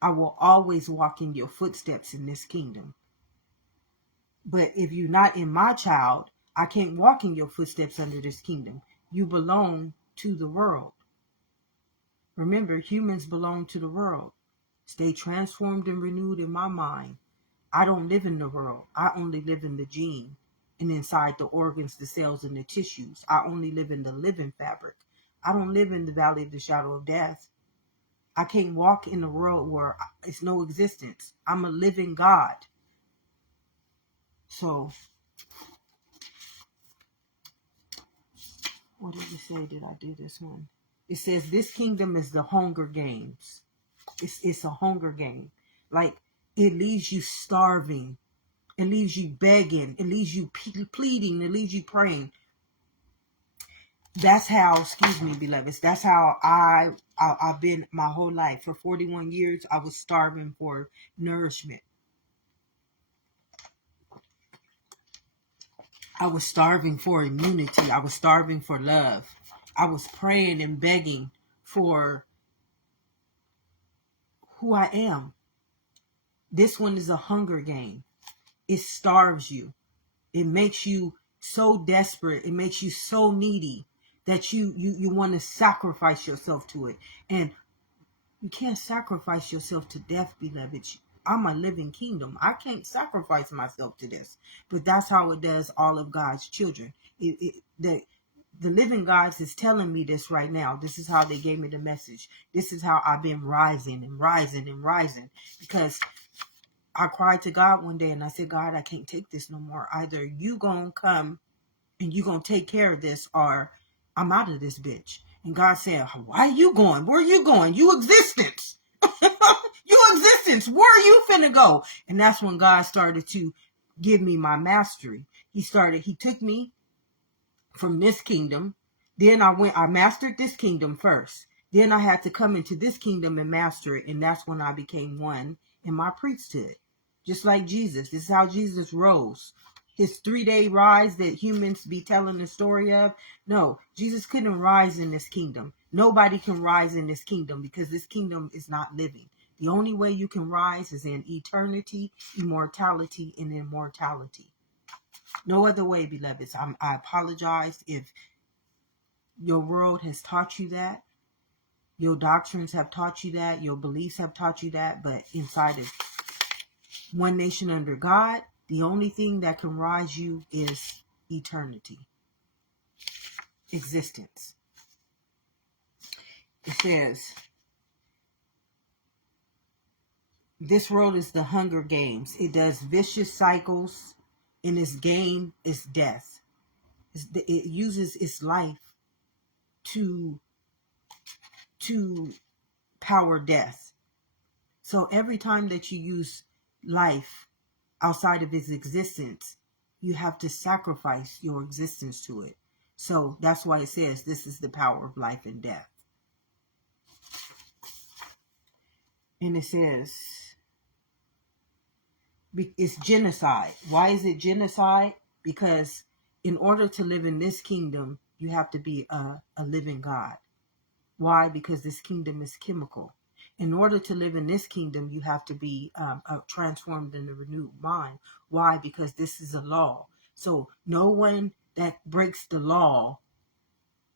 I will always walk in your footsteps in this kingdom. But if you're not in my child, I can't walk in your footsteps under this kingdom. You belong to the world. Remember, humans belong to the world. Stay transformed and renewed in my mind. I don't live in the world. I only live in the gene and inside the organs, the cells, and the tissues. I only live in the living fabric. I don't live in the valley of the shadow of death. I can't walk in a world where it's no existence. I'm a living God. So, what did it say? Did I do this one? It says this kingdom is the Hunger Games. It's a Hunger Game. Like, it leaves you starving. It leaves you begging. It leaves you pleading. It leaves you praying. That's how, excuse me, beloveds, that's how I've been my whole life. For 41 years, I was starving for nourishment. I was starving for immunity. I was starving for love. I was praying and begging for who I am. This one is a hunger game. It starves you. It makes you so desperate. It makes you so needy that you want to sacrifice yourself to it. And you can't sacrifice yourself to death, beloved. I'm a living kingdom. I can't sacrifice myself to this. But that's how it does all of God's children. The living God is telling me this right now. This is how they gave me the message. This is how I've been rising and rising and rising. Because I cried to God one day and I said, God, I can't take this no more. Either you gonna come and you gonna take care of this, or I'm out of this bitch. And God said, why are you going? Where are you going? You existence. You existence. Where are you finna go? And that's when God started to give me my mastery. He took me from this kingdom. Then I mastered this kingdom first. Then I had to come into this kingdom and master it. And that's when I became one in my priesthood. Just like Jesus. This is how Jesus rose. His 3-day rise that humans be telling the story of. No, Jesus couldn't rise in this kingdom. Nobody can rise in this kingdom because this kingdom is not living. The only way you can rise is in eternity, immortality, and immortality. No other way, beloveds. I apologize if your world has taught you that. Your doctrines have taught you that. Your beliefs have taught you that. But inside of one nation under God, the only thing that can rise you is eternity. Existence. It says, this world is the Hunger Games. It does vicious cycles. And its game is death. It uses its life to power death. So every time that you use life outside of its existence, you have to sacrifice your existence to it. So that's why it says this is the power of life and death. And it says it's genocide. Why is it genocide? Because in order to live in this kingdom, you have to be a living God. Why? Because this kingdom is chemical. In order to live in this kingdom, you have to be transformed in a renewed mind. Why? Because this is a law. So no one that breaks the law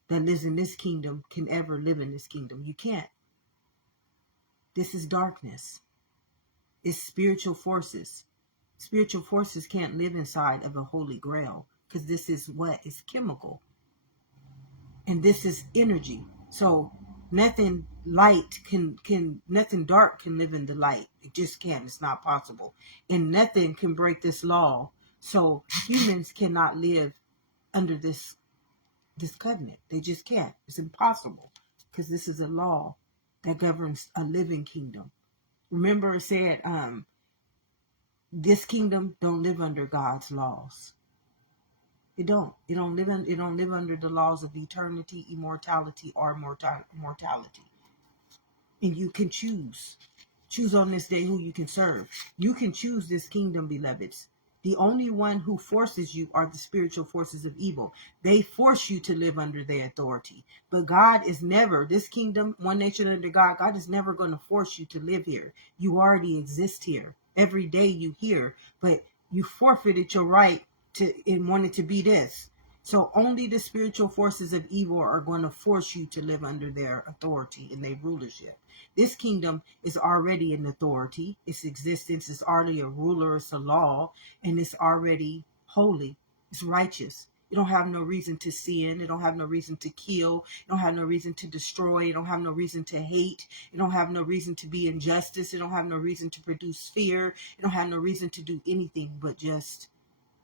that lives in this kingdom can ever live in this kingdom. You can't. This is darkness. It's spiritual forces. Spiritual forces can't live inside of a holy grail because this is what is chemical. And this is energy. So nothing light nothing dark can live in the light. It just can't. It's not possible. And nothing can break this law. So humans cannot live under this covenant. They just can't. It's impossible because this is a law that governs a living kingdom. Remember it said, this kingdom don't live under God's laws. It don't live under the laws of eternity, immortality, or mortality. And you can choose on this day who you can serve. You can choose this kingdom, beloveds. The only one who forces you are the spiritual forces of evil. They force you to live under their authority. But God is never, this kingdom, one nation under God, God is never going to force you to live here. You already exist here. Every day you hear, but you forfeited your right and wanted to be this. So only the spiritual forces of evil are going to force you to live under their authority and their rulership. This kingdom is already an authority. Its existence is already a ruler. It's a law, and it's already holy. It's righteous. You don't have no reason to sin. You don't have no reason to kill. You don't have no reason to destroy. You don't have no reason to hate. You don't have no reason to be injustice. You don't have no reason to produce fear. You don't have no reason to do anything but just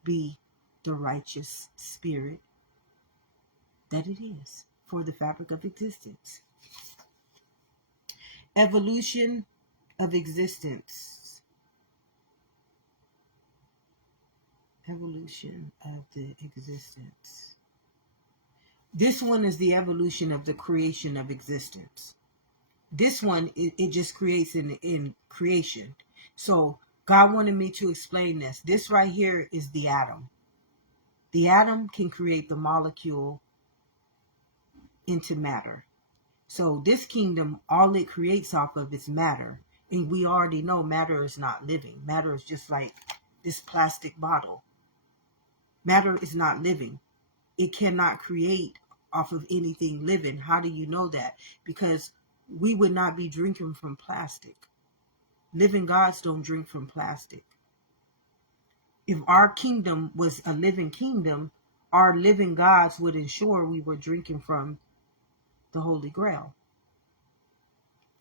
be the righteous spirit that it is for the fabric of existence. Evolution of existence. Evolution of the existence. This one is the evolution of the creation of existence. This one, it just creates in creation. So God wanted me to explain this. This right here is the atom. The atom can create the molecule into matter. So this kingdom, all it creates off of is matter. And we already know matter is not living. Matter is just like this plastic bottle. Matter is not living. It cannot create off of anything living. How do you know that? Because we would not be drinking from plastic. Living gods don't drink from plastic. If our kingdom was a living kingdom, our living gods would ensure we were drinking from the Holy Grail,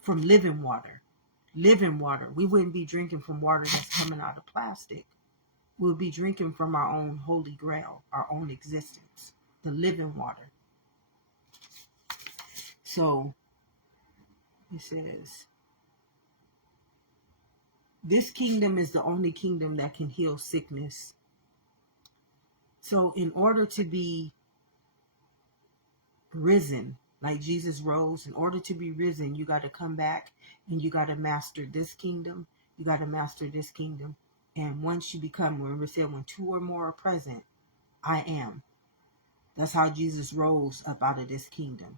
from living water. Living water. We wouldn't be drinking from water that's coming out of plastic. We'll be drinking from our own Holy Grail, our own existence, the living water. So, it says, this kingdom is the only kingdom that can heal sickness. So, in order to be risen, like Jesus rose, in order to be risen, you got to come back and you got to master this kingdom. You got to master this kingdom. And once you become, remember, said when two or more are present, I am. That's how Jesus rose up out of this kingdom.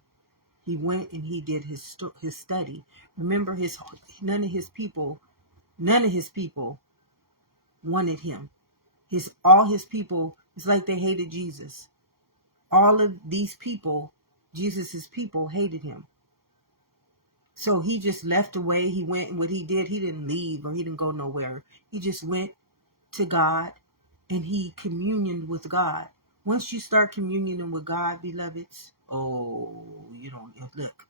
He went and he did his study. Remember, none of his people wanted him. All his people, it's like they hated Jesus. All of these people, Jesus's people, hated him. So he just left away. He went, and what he did, he didn't leave or he didn't go nowhere. He just went to God and he communioned with God. Once you start communioning with God, beloveds, you don't look.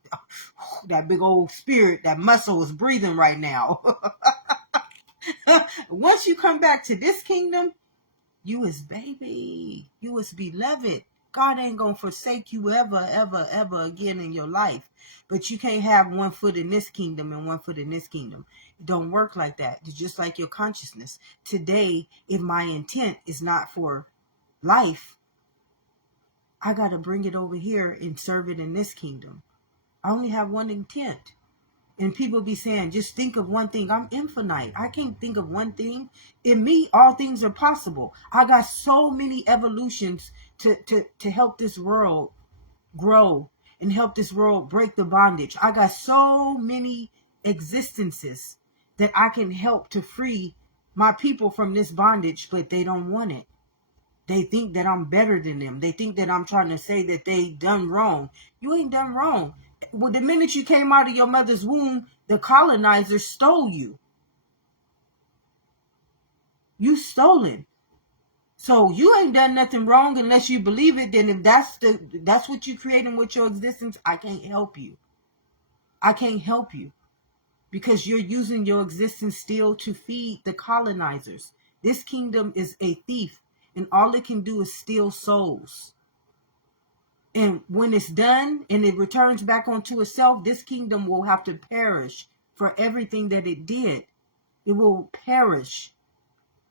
That big old spirit, that muscle is breathing right now. Once you come back to this kingdom, you is baby. You is beloved. God ain't going to forsake you ever, ever, ever again in your life. But you can't have one foot in this kingdom and one foot in this kingdom. It don't work like that. It's just like your consciousness. Today, if my intent is not for life, I got to bring it over here and serve it in this kingdom. I only have one intent. And people be saying, just think of one thing. I'm infinite. I can't think of one thing. In me, all things are possible. I got so many evolutions to help this world grow and help this world break the bondage. I got so many existences that I can help to free my people from this bondage, but they don't want it. They think that I'm better than them. They think that I'm trying to say that they done wrong. You ain't done wrong. Well, the minute you came out of your mother's womb, the colonizers stole you. You stolen. So you ain't done nothing wrong unless you believe it. Then if that's what you creating with your existence, I can't help you. I can't help you because you're using your existence still to feed the colonizers. This kingdom is a thief, and all it can do is steal souls. And when it's done and it returns back onto itself, this kingdom will have to perish for everything that it did. It will perish.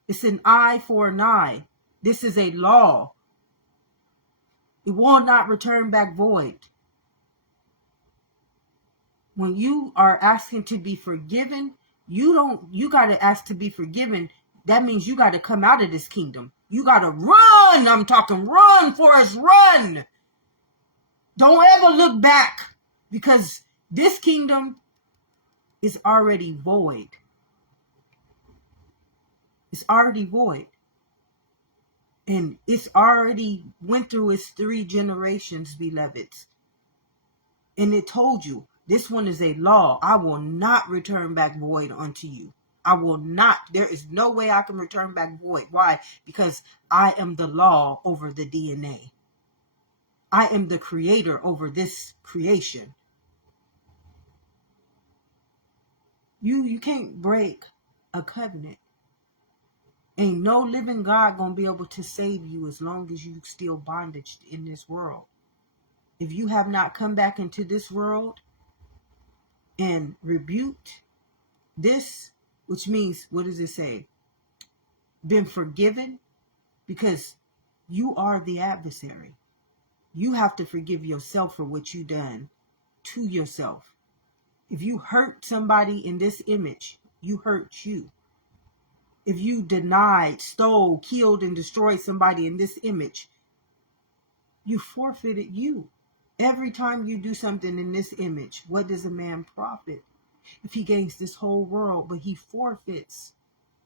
It's an eye for an eye. This is a law. It will not return back void. When you are asking to be forgiven, you got to ask to be forgiven. That means you got to come out of this kingdom. You got to run. I'm talking run, Forrest, run. Don't ever look back, because this kingdom is already void. It's already void. And it's already went through its 3 generations, beloveds. And it told you, this one is a law. I will not return back void unto you. I will not. There is no way I can return back void. Why? Because I am the law over the DNA. I am the creator over this creation. You can't break a covenant. Ain't no living God gonna be able to save you as long as you still bondage in this world. If you have not come back into this world and rebuked this, which means, what does it say? Been forgiven, because you are the adversary. You have to forgive yourself for what you done to yourself. If you hurt somebody in this image, you hurt you. If you denied, stole, killed, and destroyed somebody in this image, you forfeited you. Every time you do something in this image, what does a man profit if he gains this whole world, but he forfeits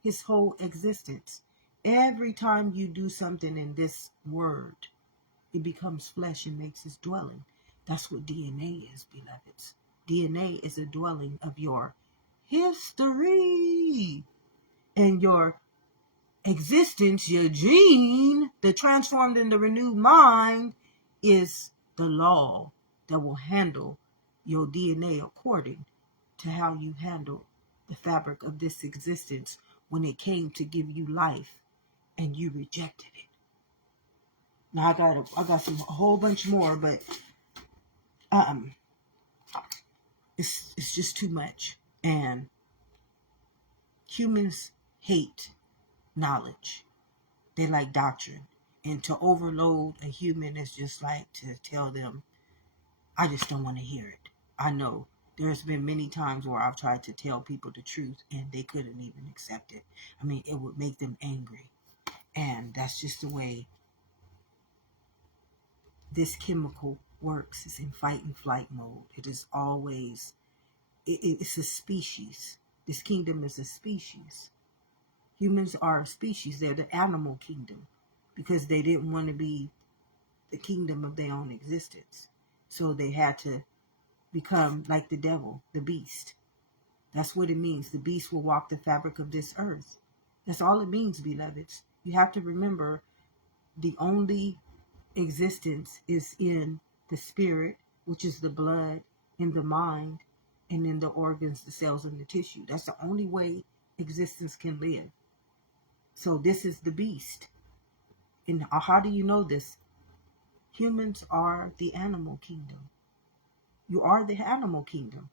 his whole existence? Every time you do something in this word, it becomes flesh and makes its dwelling. That's what DNA is, beloveds. DNA is a dwelling of your history and your existence. Your gene, the transformed and the renewed mind, is the law that will handle your DNA according to how you handle the fabric of this existence when it came to give you life and you rejected it. Now I got a whole bunch more, but it's just too much. And humans hate knowledge. They like doctrine. And to overload a human is just like to tell them, I just don't want to hear it. I know there's been many times where I've tried to tell people the truth and they couldn't even accept it. I mean, it would make them angry. And that's just the way this chemical works. It's in fight and flight mode. It is always, it's a species. This kingdom is a species. Humans are a species. They're the animal kingdom because they didn't want to be the kingdom of their own existence. So they had to become like the devil, the beast. That's what it means. The beast will walk the fabric of this earth. That's all it means, beloveds. You have to remember the only existence is in the spirit, which is the blood, in the mind, and in the organs, the cells, and the tissue. That's the only way existence can live. So this is the beast. And how do you know this? Humans are the animal kingdom. You are the animal kingdom.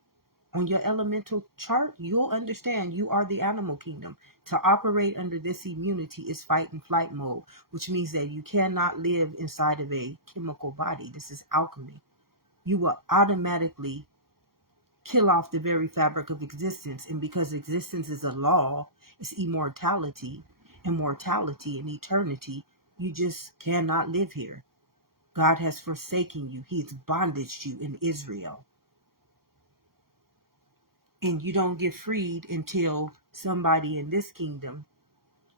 On your elemental chart, you'll understand you are the animal kingdom. To operate under this immunity is fight and flight mode, which means that you cannot live inside of a chemical body. This is alchemy. You will automatically kill off the very fabric of existence. And because existence is a law, it's immortality and mortality and eternity, you just cannot live here. God has forsaken you. He has bondaged you in Israel. And you don't get freed until somebody in this kingdom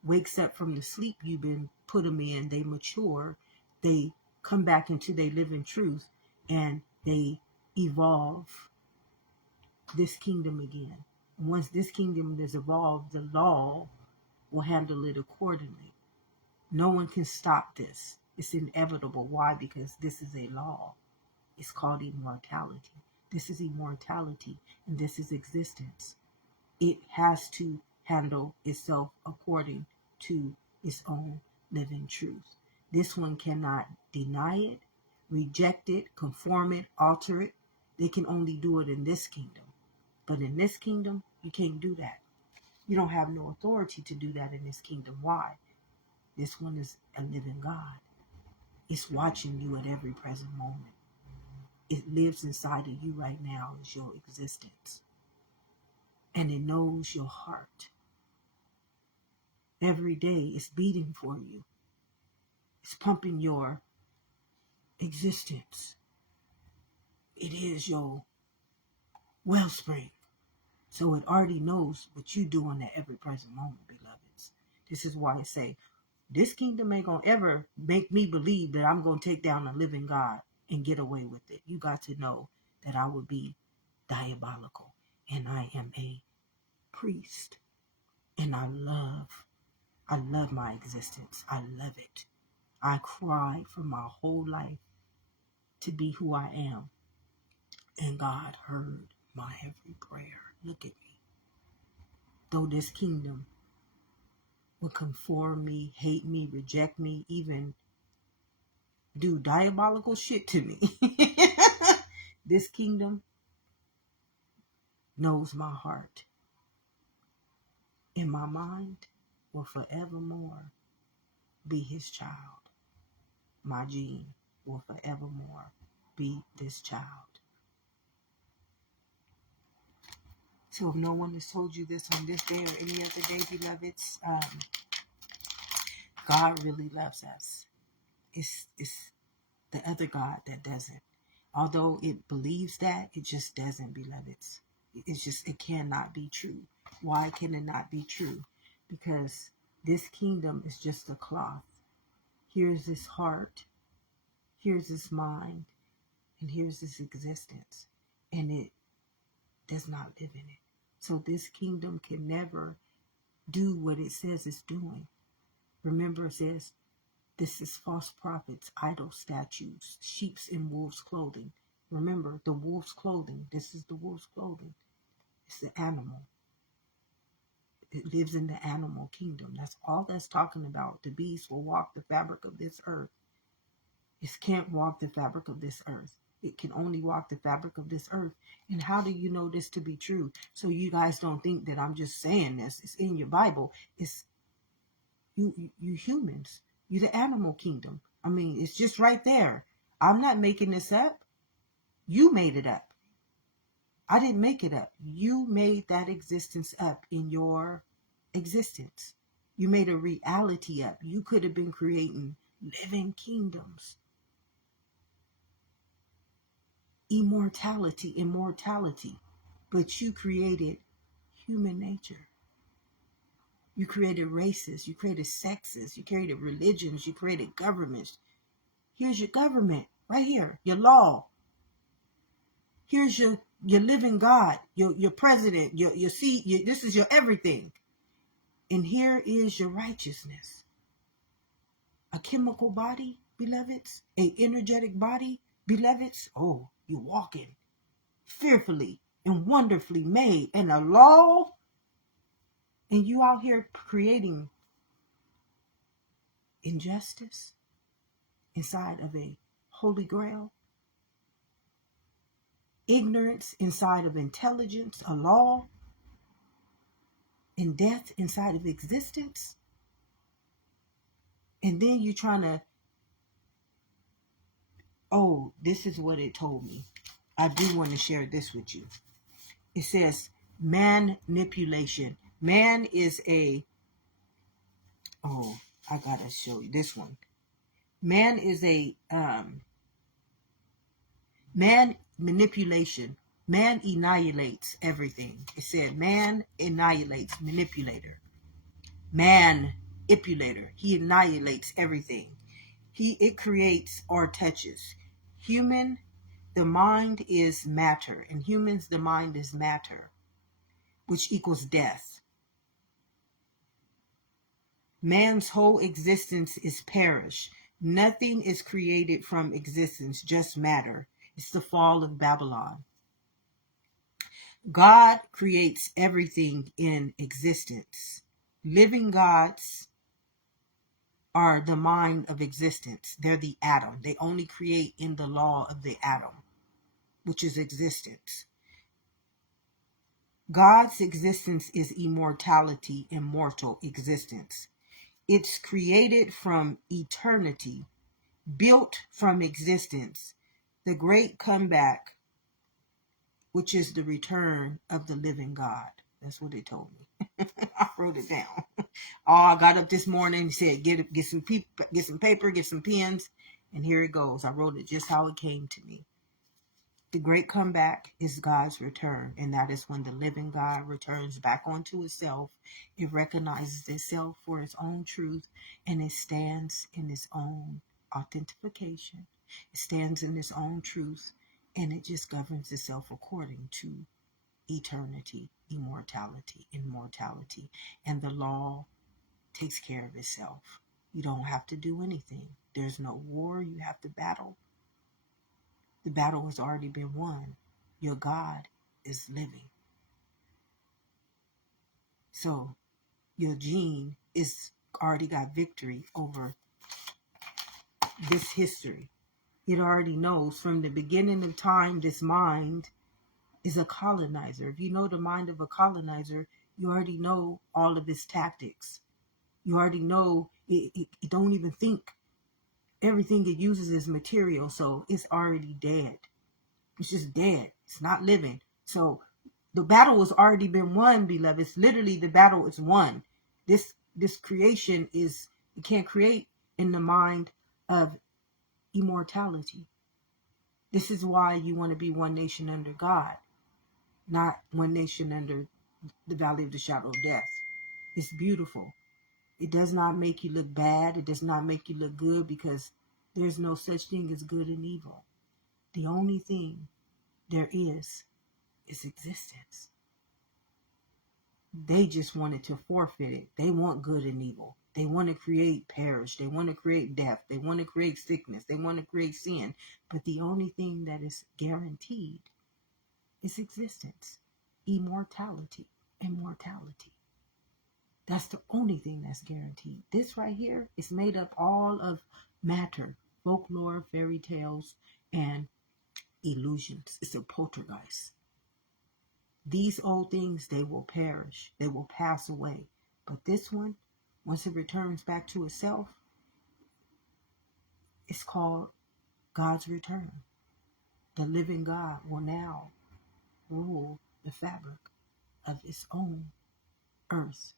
wakes up from the sleep you've been put them in. They mature. They come back into their living truth. And they evolve this kingdom again. Once this kingdom is evolved, the law will handle it accordingly. No one can stop this. It's inevitable. Why? Because this is a law. It's called immortality. This is immortality, and this is existence. It has to handle itself according to its own living truth. This one cannot deny it, reject it, conform it, alter it. They can only do it in this kingdom. But in this kingdom, you can't do that. You don't have no authority to do that in this kingdom. Why? This one is a living God. It's watching you at every present moment. It lives inside of you right now as your existence. And it knows your heart. Every day it's beating for you. It's pumping your existence. It is your wellspring. So it already knows what you're doing at every present moment, beloveds. This is why I say, this kingdom ain't going to ever make me believe that I'm going to take down a living God and get away with it. You got to know that I would be diabolical. And I am a priest. And I love my existence. I love it. I cried for my whole life to be who I am. And God heard my every prayer. Look at me. Though this kingdom will conform me, hate me, reject me, even do diabolical shit to me, this kingdom knows my heart. And my mind will forevermore be his child. My gene will forevermore be this child. So if no one has told you this on this day or any other day, beloveds, God really loves us. It's the other God that doesn't. Although it believes that, it just doesn't, beloveds. It cannot be true. Why can it not be true? Because this kingdom is just a cloth. Here's this heart, here's this mind, and here's this existence. And it does not live in it. So this kingdom can never do what it says it's doing. Remember, it says, this is false prophets, idol statues, sheep's in wolf's clothing. Remember, the wolf's clothing. This is the wolf's clothing. It's the animal. It lives in the animal kingdom. That's all that's talking about. The beast will walk the fabric of this earth. It can't walk the fabric of this earth. It can only walk the fabric of this earth. And how do you know this to be true? So you guys don't think that I'm just saying this. It's in your Bible. It's you humans. You the animal kingdom. I mean, it's just right there. I'm not making this up. You made it up. I didn't make it up. You made that existence up in your existence. You made a reality up. You could have been creating living kingdoms. Immortality. But you created human nature. You created races. You created sexes. You created religions. You created governments. Here's your government right here. Your law. Here's your living God. Your president. Your seat. This is your everything. And here is your righteousness. A chemical body, beloveds. An energetic body, beloveds. Oh, you're walking fearfully and wonderfully made. And a law. And you out here creating injustice inside of a holy grail. Ignorance inside of intelligence, a law. And death inside of existence. And then you're trying to, oh, this is what it told me. I do want to share this with you. It says manipulation. Man is a, oh, I gotta show you this one. Man is a, man manipulation. Man annihilates everything. It said man annihilates, manipulator. Manipulator. He annihilates everything. It creates or touches. Human, the mind is matter. In humans, the mind is matter, which equals death. Man's whole existence is perish. Nothing is created from existence, just matter. It's the fall of Babylon. God creates everything in existence. Living gods are the mind of existence. They're the atom. They only create in the law of the atom, which is existence. God's existence is immortality, immortal existence. It's created from eternity, built from existence. The great comeback, which is the return of the living God. That's what they told me. I wrote it down. Oh, I got up this morning and said, get some paper, get some pens, and here it goes. I wrote it just how it came to me. The great comeback is God's return, and that is when the living God returns back onto itself. It recognizes itself for its own truth, and it stands in its own authentication. It stands in its own truth, and it just governs itself according to eternity, immortality. And the law takes care of itself. You don't have to do anything. There's no war you have to battle. The battle has already been won. Your God is living. So your gene is already got victory over this history. It already knows from the beginning of time, this mind is a colonizer. If you know the mind of a colonizer, you already know all of his tactics. You already know it don't even think. Everything it uses is material, so it's already dead. It's just dead. It's not living. So the battle has already been won, beloved. It's literally the battle is won. This creation is, you can't create in the mind of immortality. This is why you want to be one nation under God, not one nation under the valley of the shadow of death. It's beautiful. It does not make you look bad. It does not make you look good, because there's no such thing as good and evil. The only thing there is existence. They just wanted to forfeit it. They want good and evil. They want to create perish. They want to create death. They want to create sickness. They want to create sin. But the only thing that is guaranteed is existence, immortality, immortality. That's the only thing that's guaranteed. This right here is made up all of matter, folklore, fairy tales, and illusions. It's a poltergeist. These old things, they will perish. They will pass away. But this one, once it returns back to itself, it's called God's return. The living God will now rule the fabric of its own earth.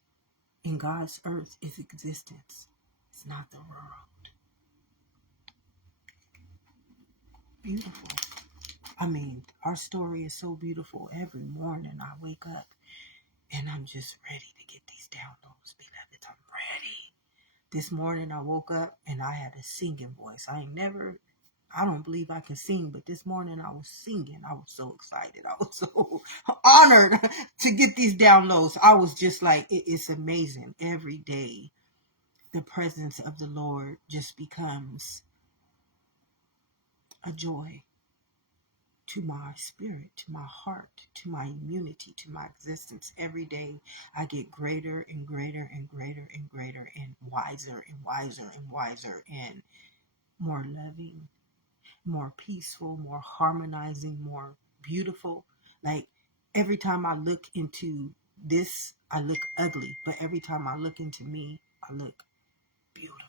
And God's earth is existence. It's not the world. Beautiful. I mean, our story is so beautiful. Every morning I wake up and I'm just ready to get these downloads, beloved. I'm ready. This morning I woke up and I had a singing voice. I don't believe I can sing, but this morning I was singing. I was so excited. I was so honored to get these downloads. I was just like, it's amazing. Every day, the presence of the Lord just becomes a joy to my spirit, to my heart, to my immunity, to my existence. Every day I get greater and greater and greater and greater and wiser and wiser and wiser and more loving, more peaceful, more harmonizing, more beautiful. Like every time I look into this, I look ugly, but every time I look into me, I look beautiful.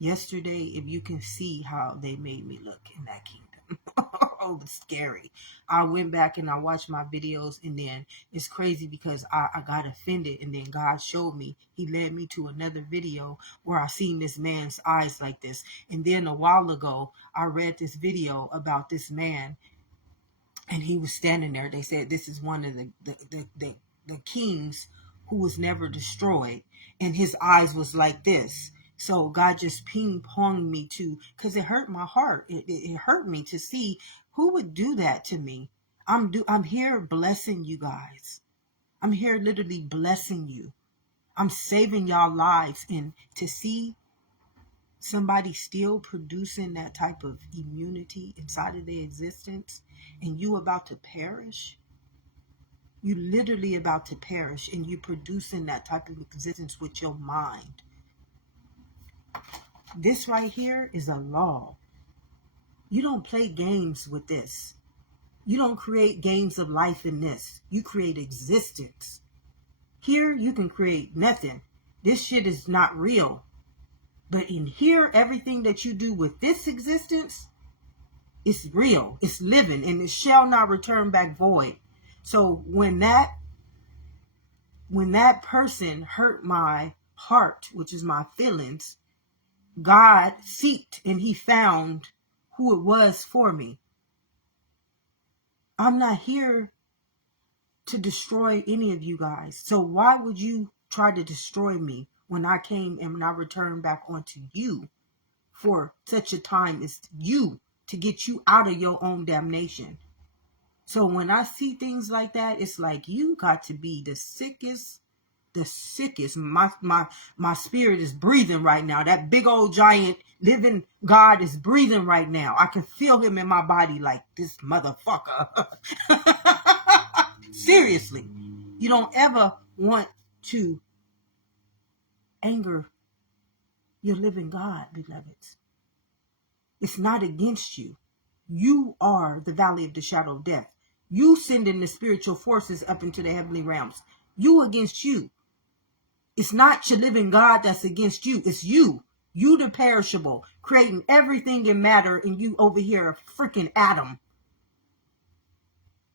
Yesterday, if you can see how they made me look in that kingdom. Oh, it's scary. I went back and I watched my videos, and then it's crazy because I got offended, and then God showed me. He led me to another video where I seen this man's eyes like this. And then a while ago, I read this video about this man, and he was standing there. They said this is one of the kings who was never destroyed, and his eyes was like this. So God just ping-ponged me to, because it hurt my heart. It hurt me to see who would do that to me. I'm here blessing you guys. I'm here literally blessing you. I'm saving y'all lives, and to see somebody still producing that type of immunity inside of their existence, and you about to perish. You literally about to perish, and you producing that type of existence with your mind. This right here is a law. You don't play games with this. You don't create games of life in this. You create existence. Here, you can create nothing. This shit is not real. But in here, everything that you do with this existence is real. It's living, and it shall not return back void. So when that person hurt my heart, which is my feelings, God seeked and he found who it was for me. I'm not here to destroy any of you guys. So why would you try to destroy me when I came and I returned back onto you for such a time as you, to get you out of your own damnation? So when I see things like that, it's like you got to be the sickest. My spirit is breathing right now. That big old giant living God is breathing right now. I can feel him in my body, like, this motherfucker. Seriously, you don't ever want to anger your living God, beloveds. It's not against you. You are the valley of the shadow of death. You sending the spiritual forces up into the heavenly realms. You against you. It's not your living God that's against you. It's you. You the perishable, creating everything in matter, and you over here a freaking atom.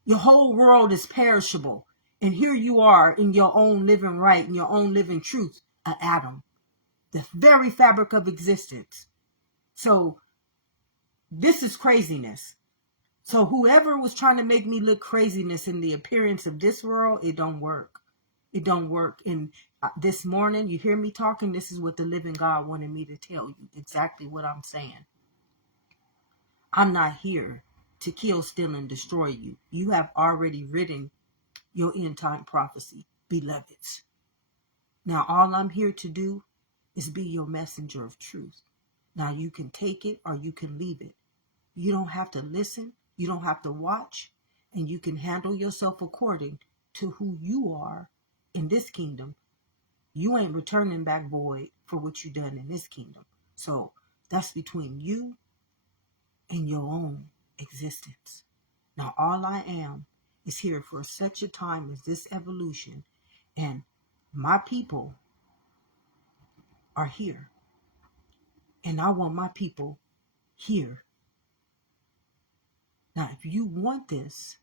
Your whole world is perishable. And here you are in your own living right, in your own living truth, an atom. The very fabric of existence. So this is craziness. So whoever was trying to make me look craziness in the appearance of this world, it don't work. It don't work. And this morning, you hear me talking, this is what the living God wanted me to tell you. Exactly what I'm saying. I'm not here to kill, steal, and destroy you. You have already written your end time prophecy, beloveds. Now, all I'm here to do is be your messenger of truth. Now, you can take it or you can leave it. You don't have to listen. You don't have to watch. And you can handle yourself according to who you are in this kingdom. You ain't returning back void for what you done in this kingdom. So that's between you and your own existence. Now, all I am is here for such a time as this evolution, and my people are here, and I want my people here. Now, if you want this,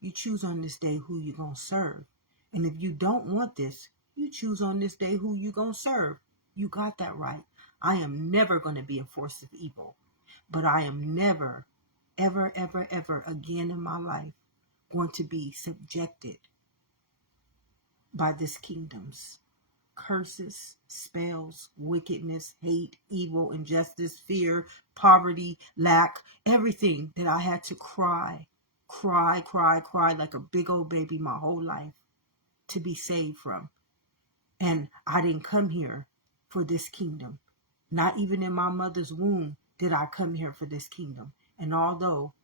you choose on this day who you're going to serve. And if you don't want this, you choose on this day who you're going to serve. You got that right. I am never going to be a force of evil, but I am never, ever, ever, ever again in my life going to be subjected by this kingdom's curses, spells, wickedness, hate, evil, injustice, fear, poverty, lack, everything that I had to cry like a big old baby my whole life to be saved from. And I didn't come here for this kingdom. Not even in my mother's womb did I come here for this kingdom. And although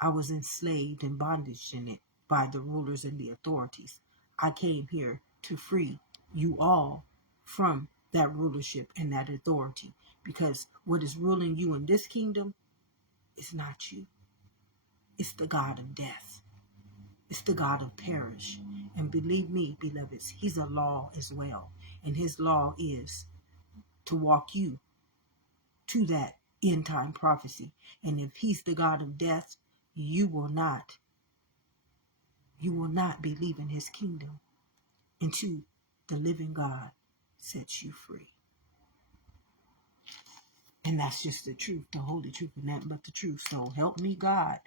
I was enslaved and bondage in it by the rulers and the authorities, I came here to free you all from that rulership and that authority. Because what is ruling you in this kingdom is not you. It's the God of death. It's the God of perish. And believe me, beloveds, he's a law as well. And his law is to walk you to that end time prophecy. And if he's the God of death, you will not be leaving his kingdom until the living God sets you free. And that's just the truth, the holy truth, and nothing but the truth. So help me, God,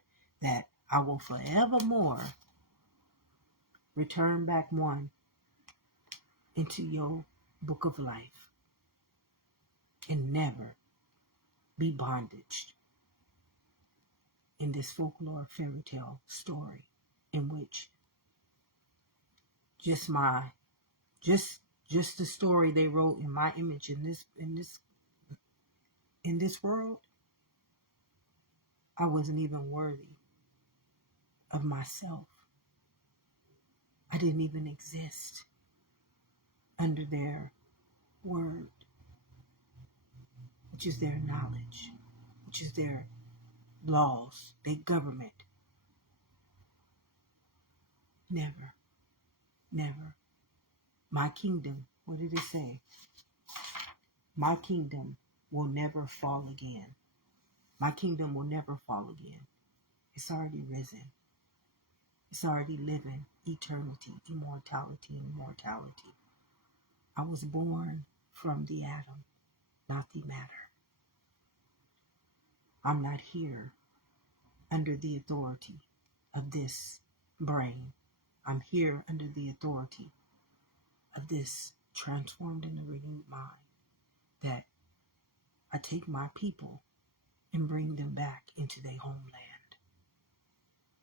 that I will forevermore return back one into your book of life and never be bondaged in this folklore fairy tale story in which just the story they wrote in my image in this world, I wasn't even worthy of myself. I didn't even exist under their word, which is their knowledge, which is their laws, their government. Never, never. My kingdom, what did it say? My kingdom will never fall again. My kingdom will never fall again. It's already risen. It's already living eternity, immortality, and mortality. I was born from the atom, not the matter. I'm not here under the authority of this brain. I'm here under the authority of this transformed and renewed mind, that I take my people and bring them back into their homeland.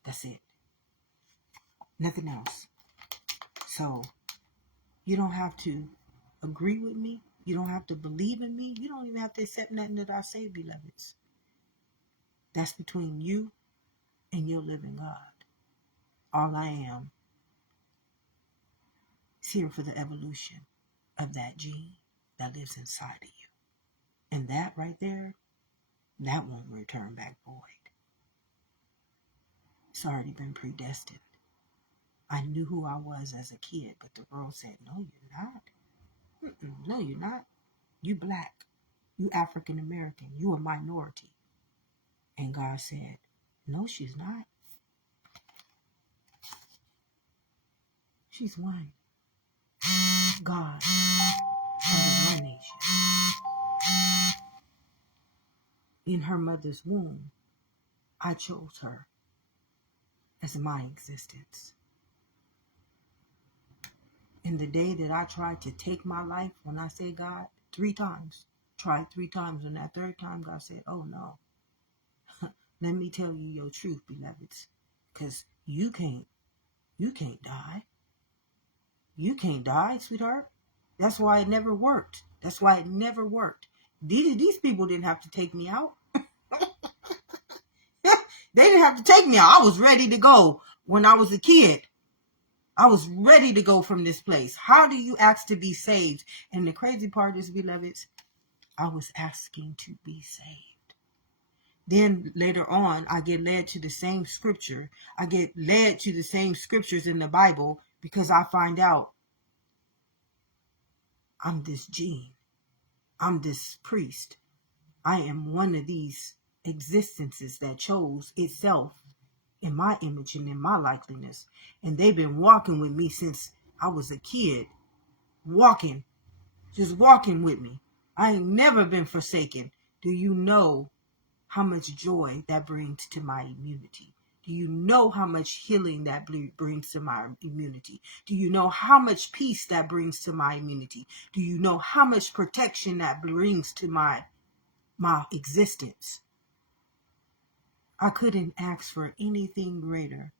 That's it. Nothing else. So you don't have to agree with me. You don't have to believe in me. You don't even have to accept nothing that I say, beloveds. That's between you and your living God. All I am is here for the evolution of that gene that lives inside of you. And that right there, that won't return back void. It's already been predestined. I knew who I was as a kid, but the world said, no, you're not. No, you're not. You black. You African American. You a minority. And God said, no, she's not. She's one. God under one nation. In her mother's womb, I chose her as my existence. In the day that I tried to take my life, when I say God, 3 times, tried 3 times, and that 3rd time, God said, oh no, let me tell you your truth, beloveds, because you can't die. You can't die, sweetheart. That's why it never worked. That's why it never worked. These people didn't have to take me out. They didn't have to take me out. I was ready to go when I was a kid. I was ready to go from this place. How do you ask to be saved? And the crazy part is, beloveds, I was asking to be saved. Then later on, I get led to the same scripture. I get led to the same scriptures in the Bible because I find out I'm this gene. I'm this priest. I am one of these existences that chose itself in my image and in my likeliness. And they've been walking with me since I was a kid. Walking. Just walking with me. I ain't never been forsaken. Do you know how much joy that brings to my immunity? Do you know how much healing that brings to my immunity? Do you know how much peace that brings to my immunity? Do you know how much protection that brings to my existence? I couldn't ask for anything greater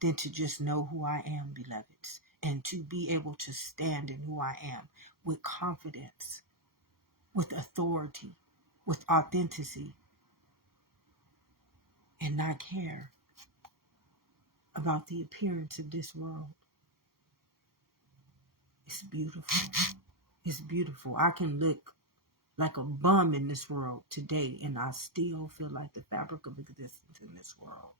than to just know who I am, beloveds, and to be able to stand in who I am with confidence, with authority, with authenticity, and not care about the appearance of this world. It's beautiful. It's beautiful. I can look like a bum in this world today, and I still feel like the fabric of existence in this world.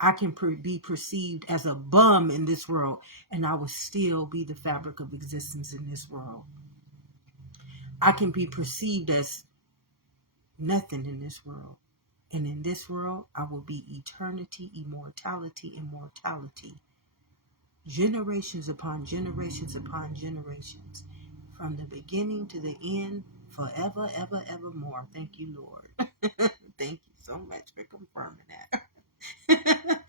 I can be perceived as a bum in this world, and I will still be the fabric of existence in this world. I can be perceived as nothing in this world, and in this world, I will be eternity, immortality, immortality. Generations upon generations upon generations, from the beginning to the end, forever, ever, evermore. Thank you, Lord. Thank you so much for confirming that.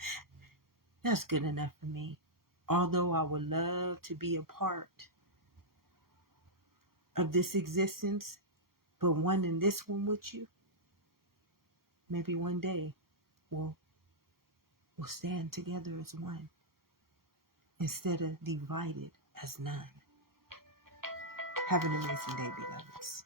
That's good enough for me. Although I would love to be a part of this existence, but one in this one with you, maybe one day we'll stand together as one instead of divided as none. Have an amazing day, beloveds.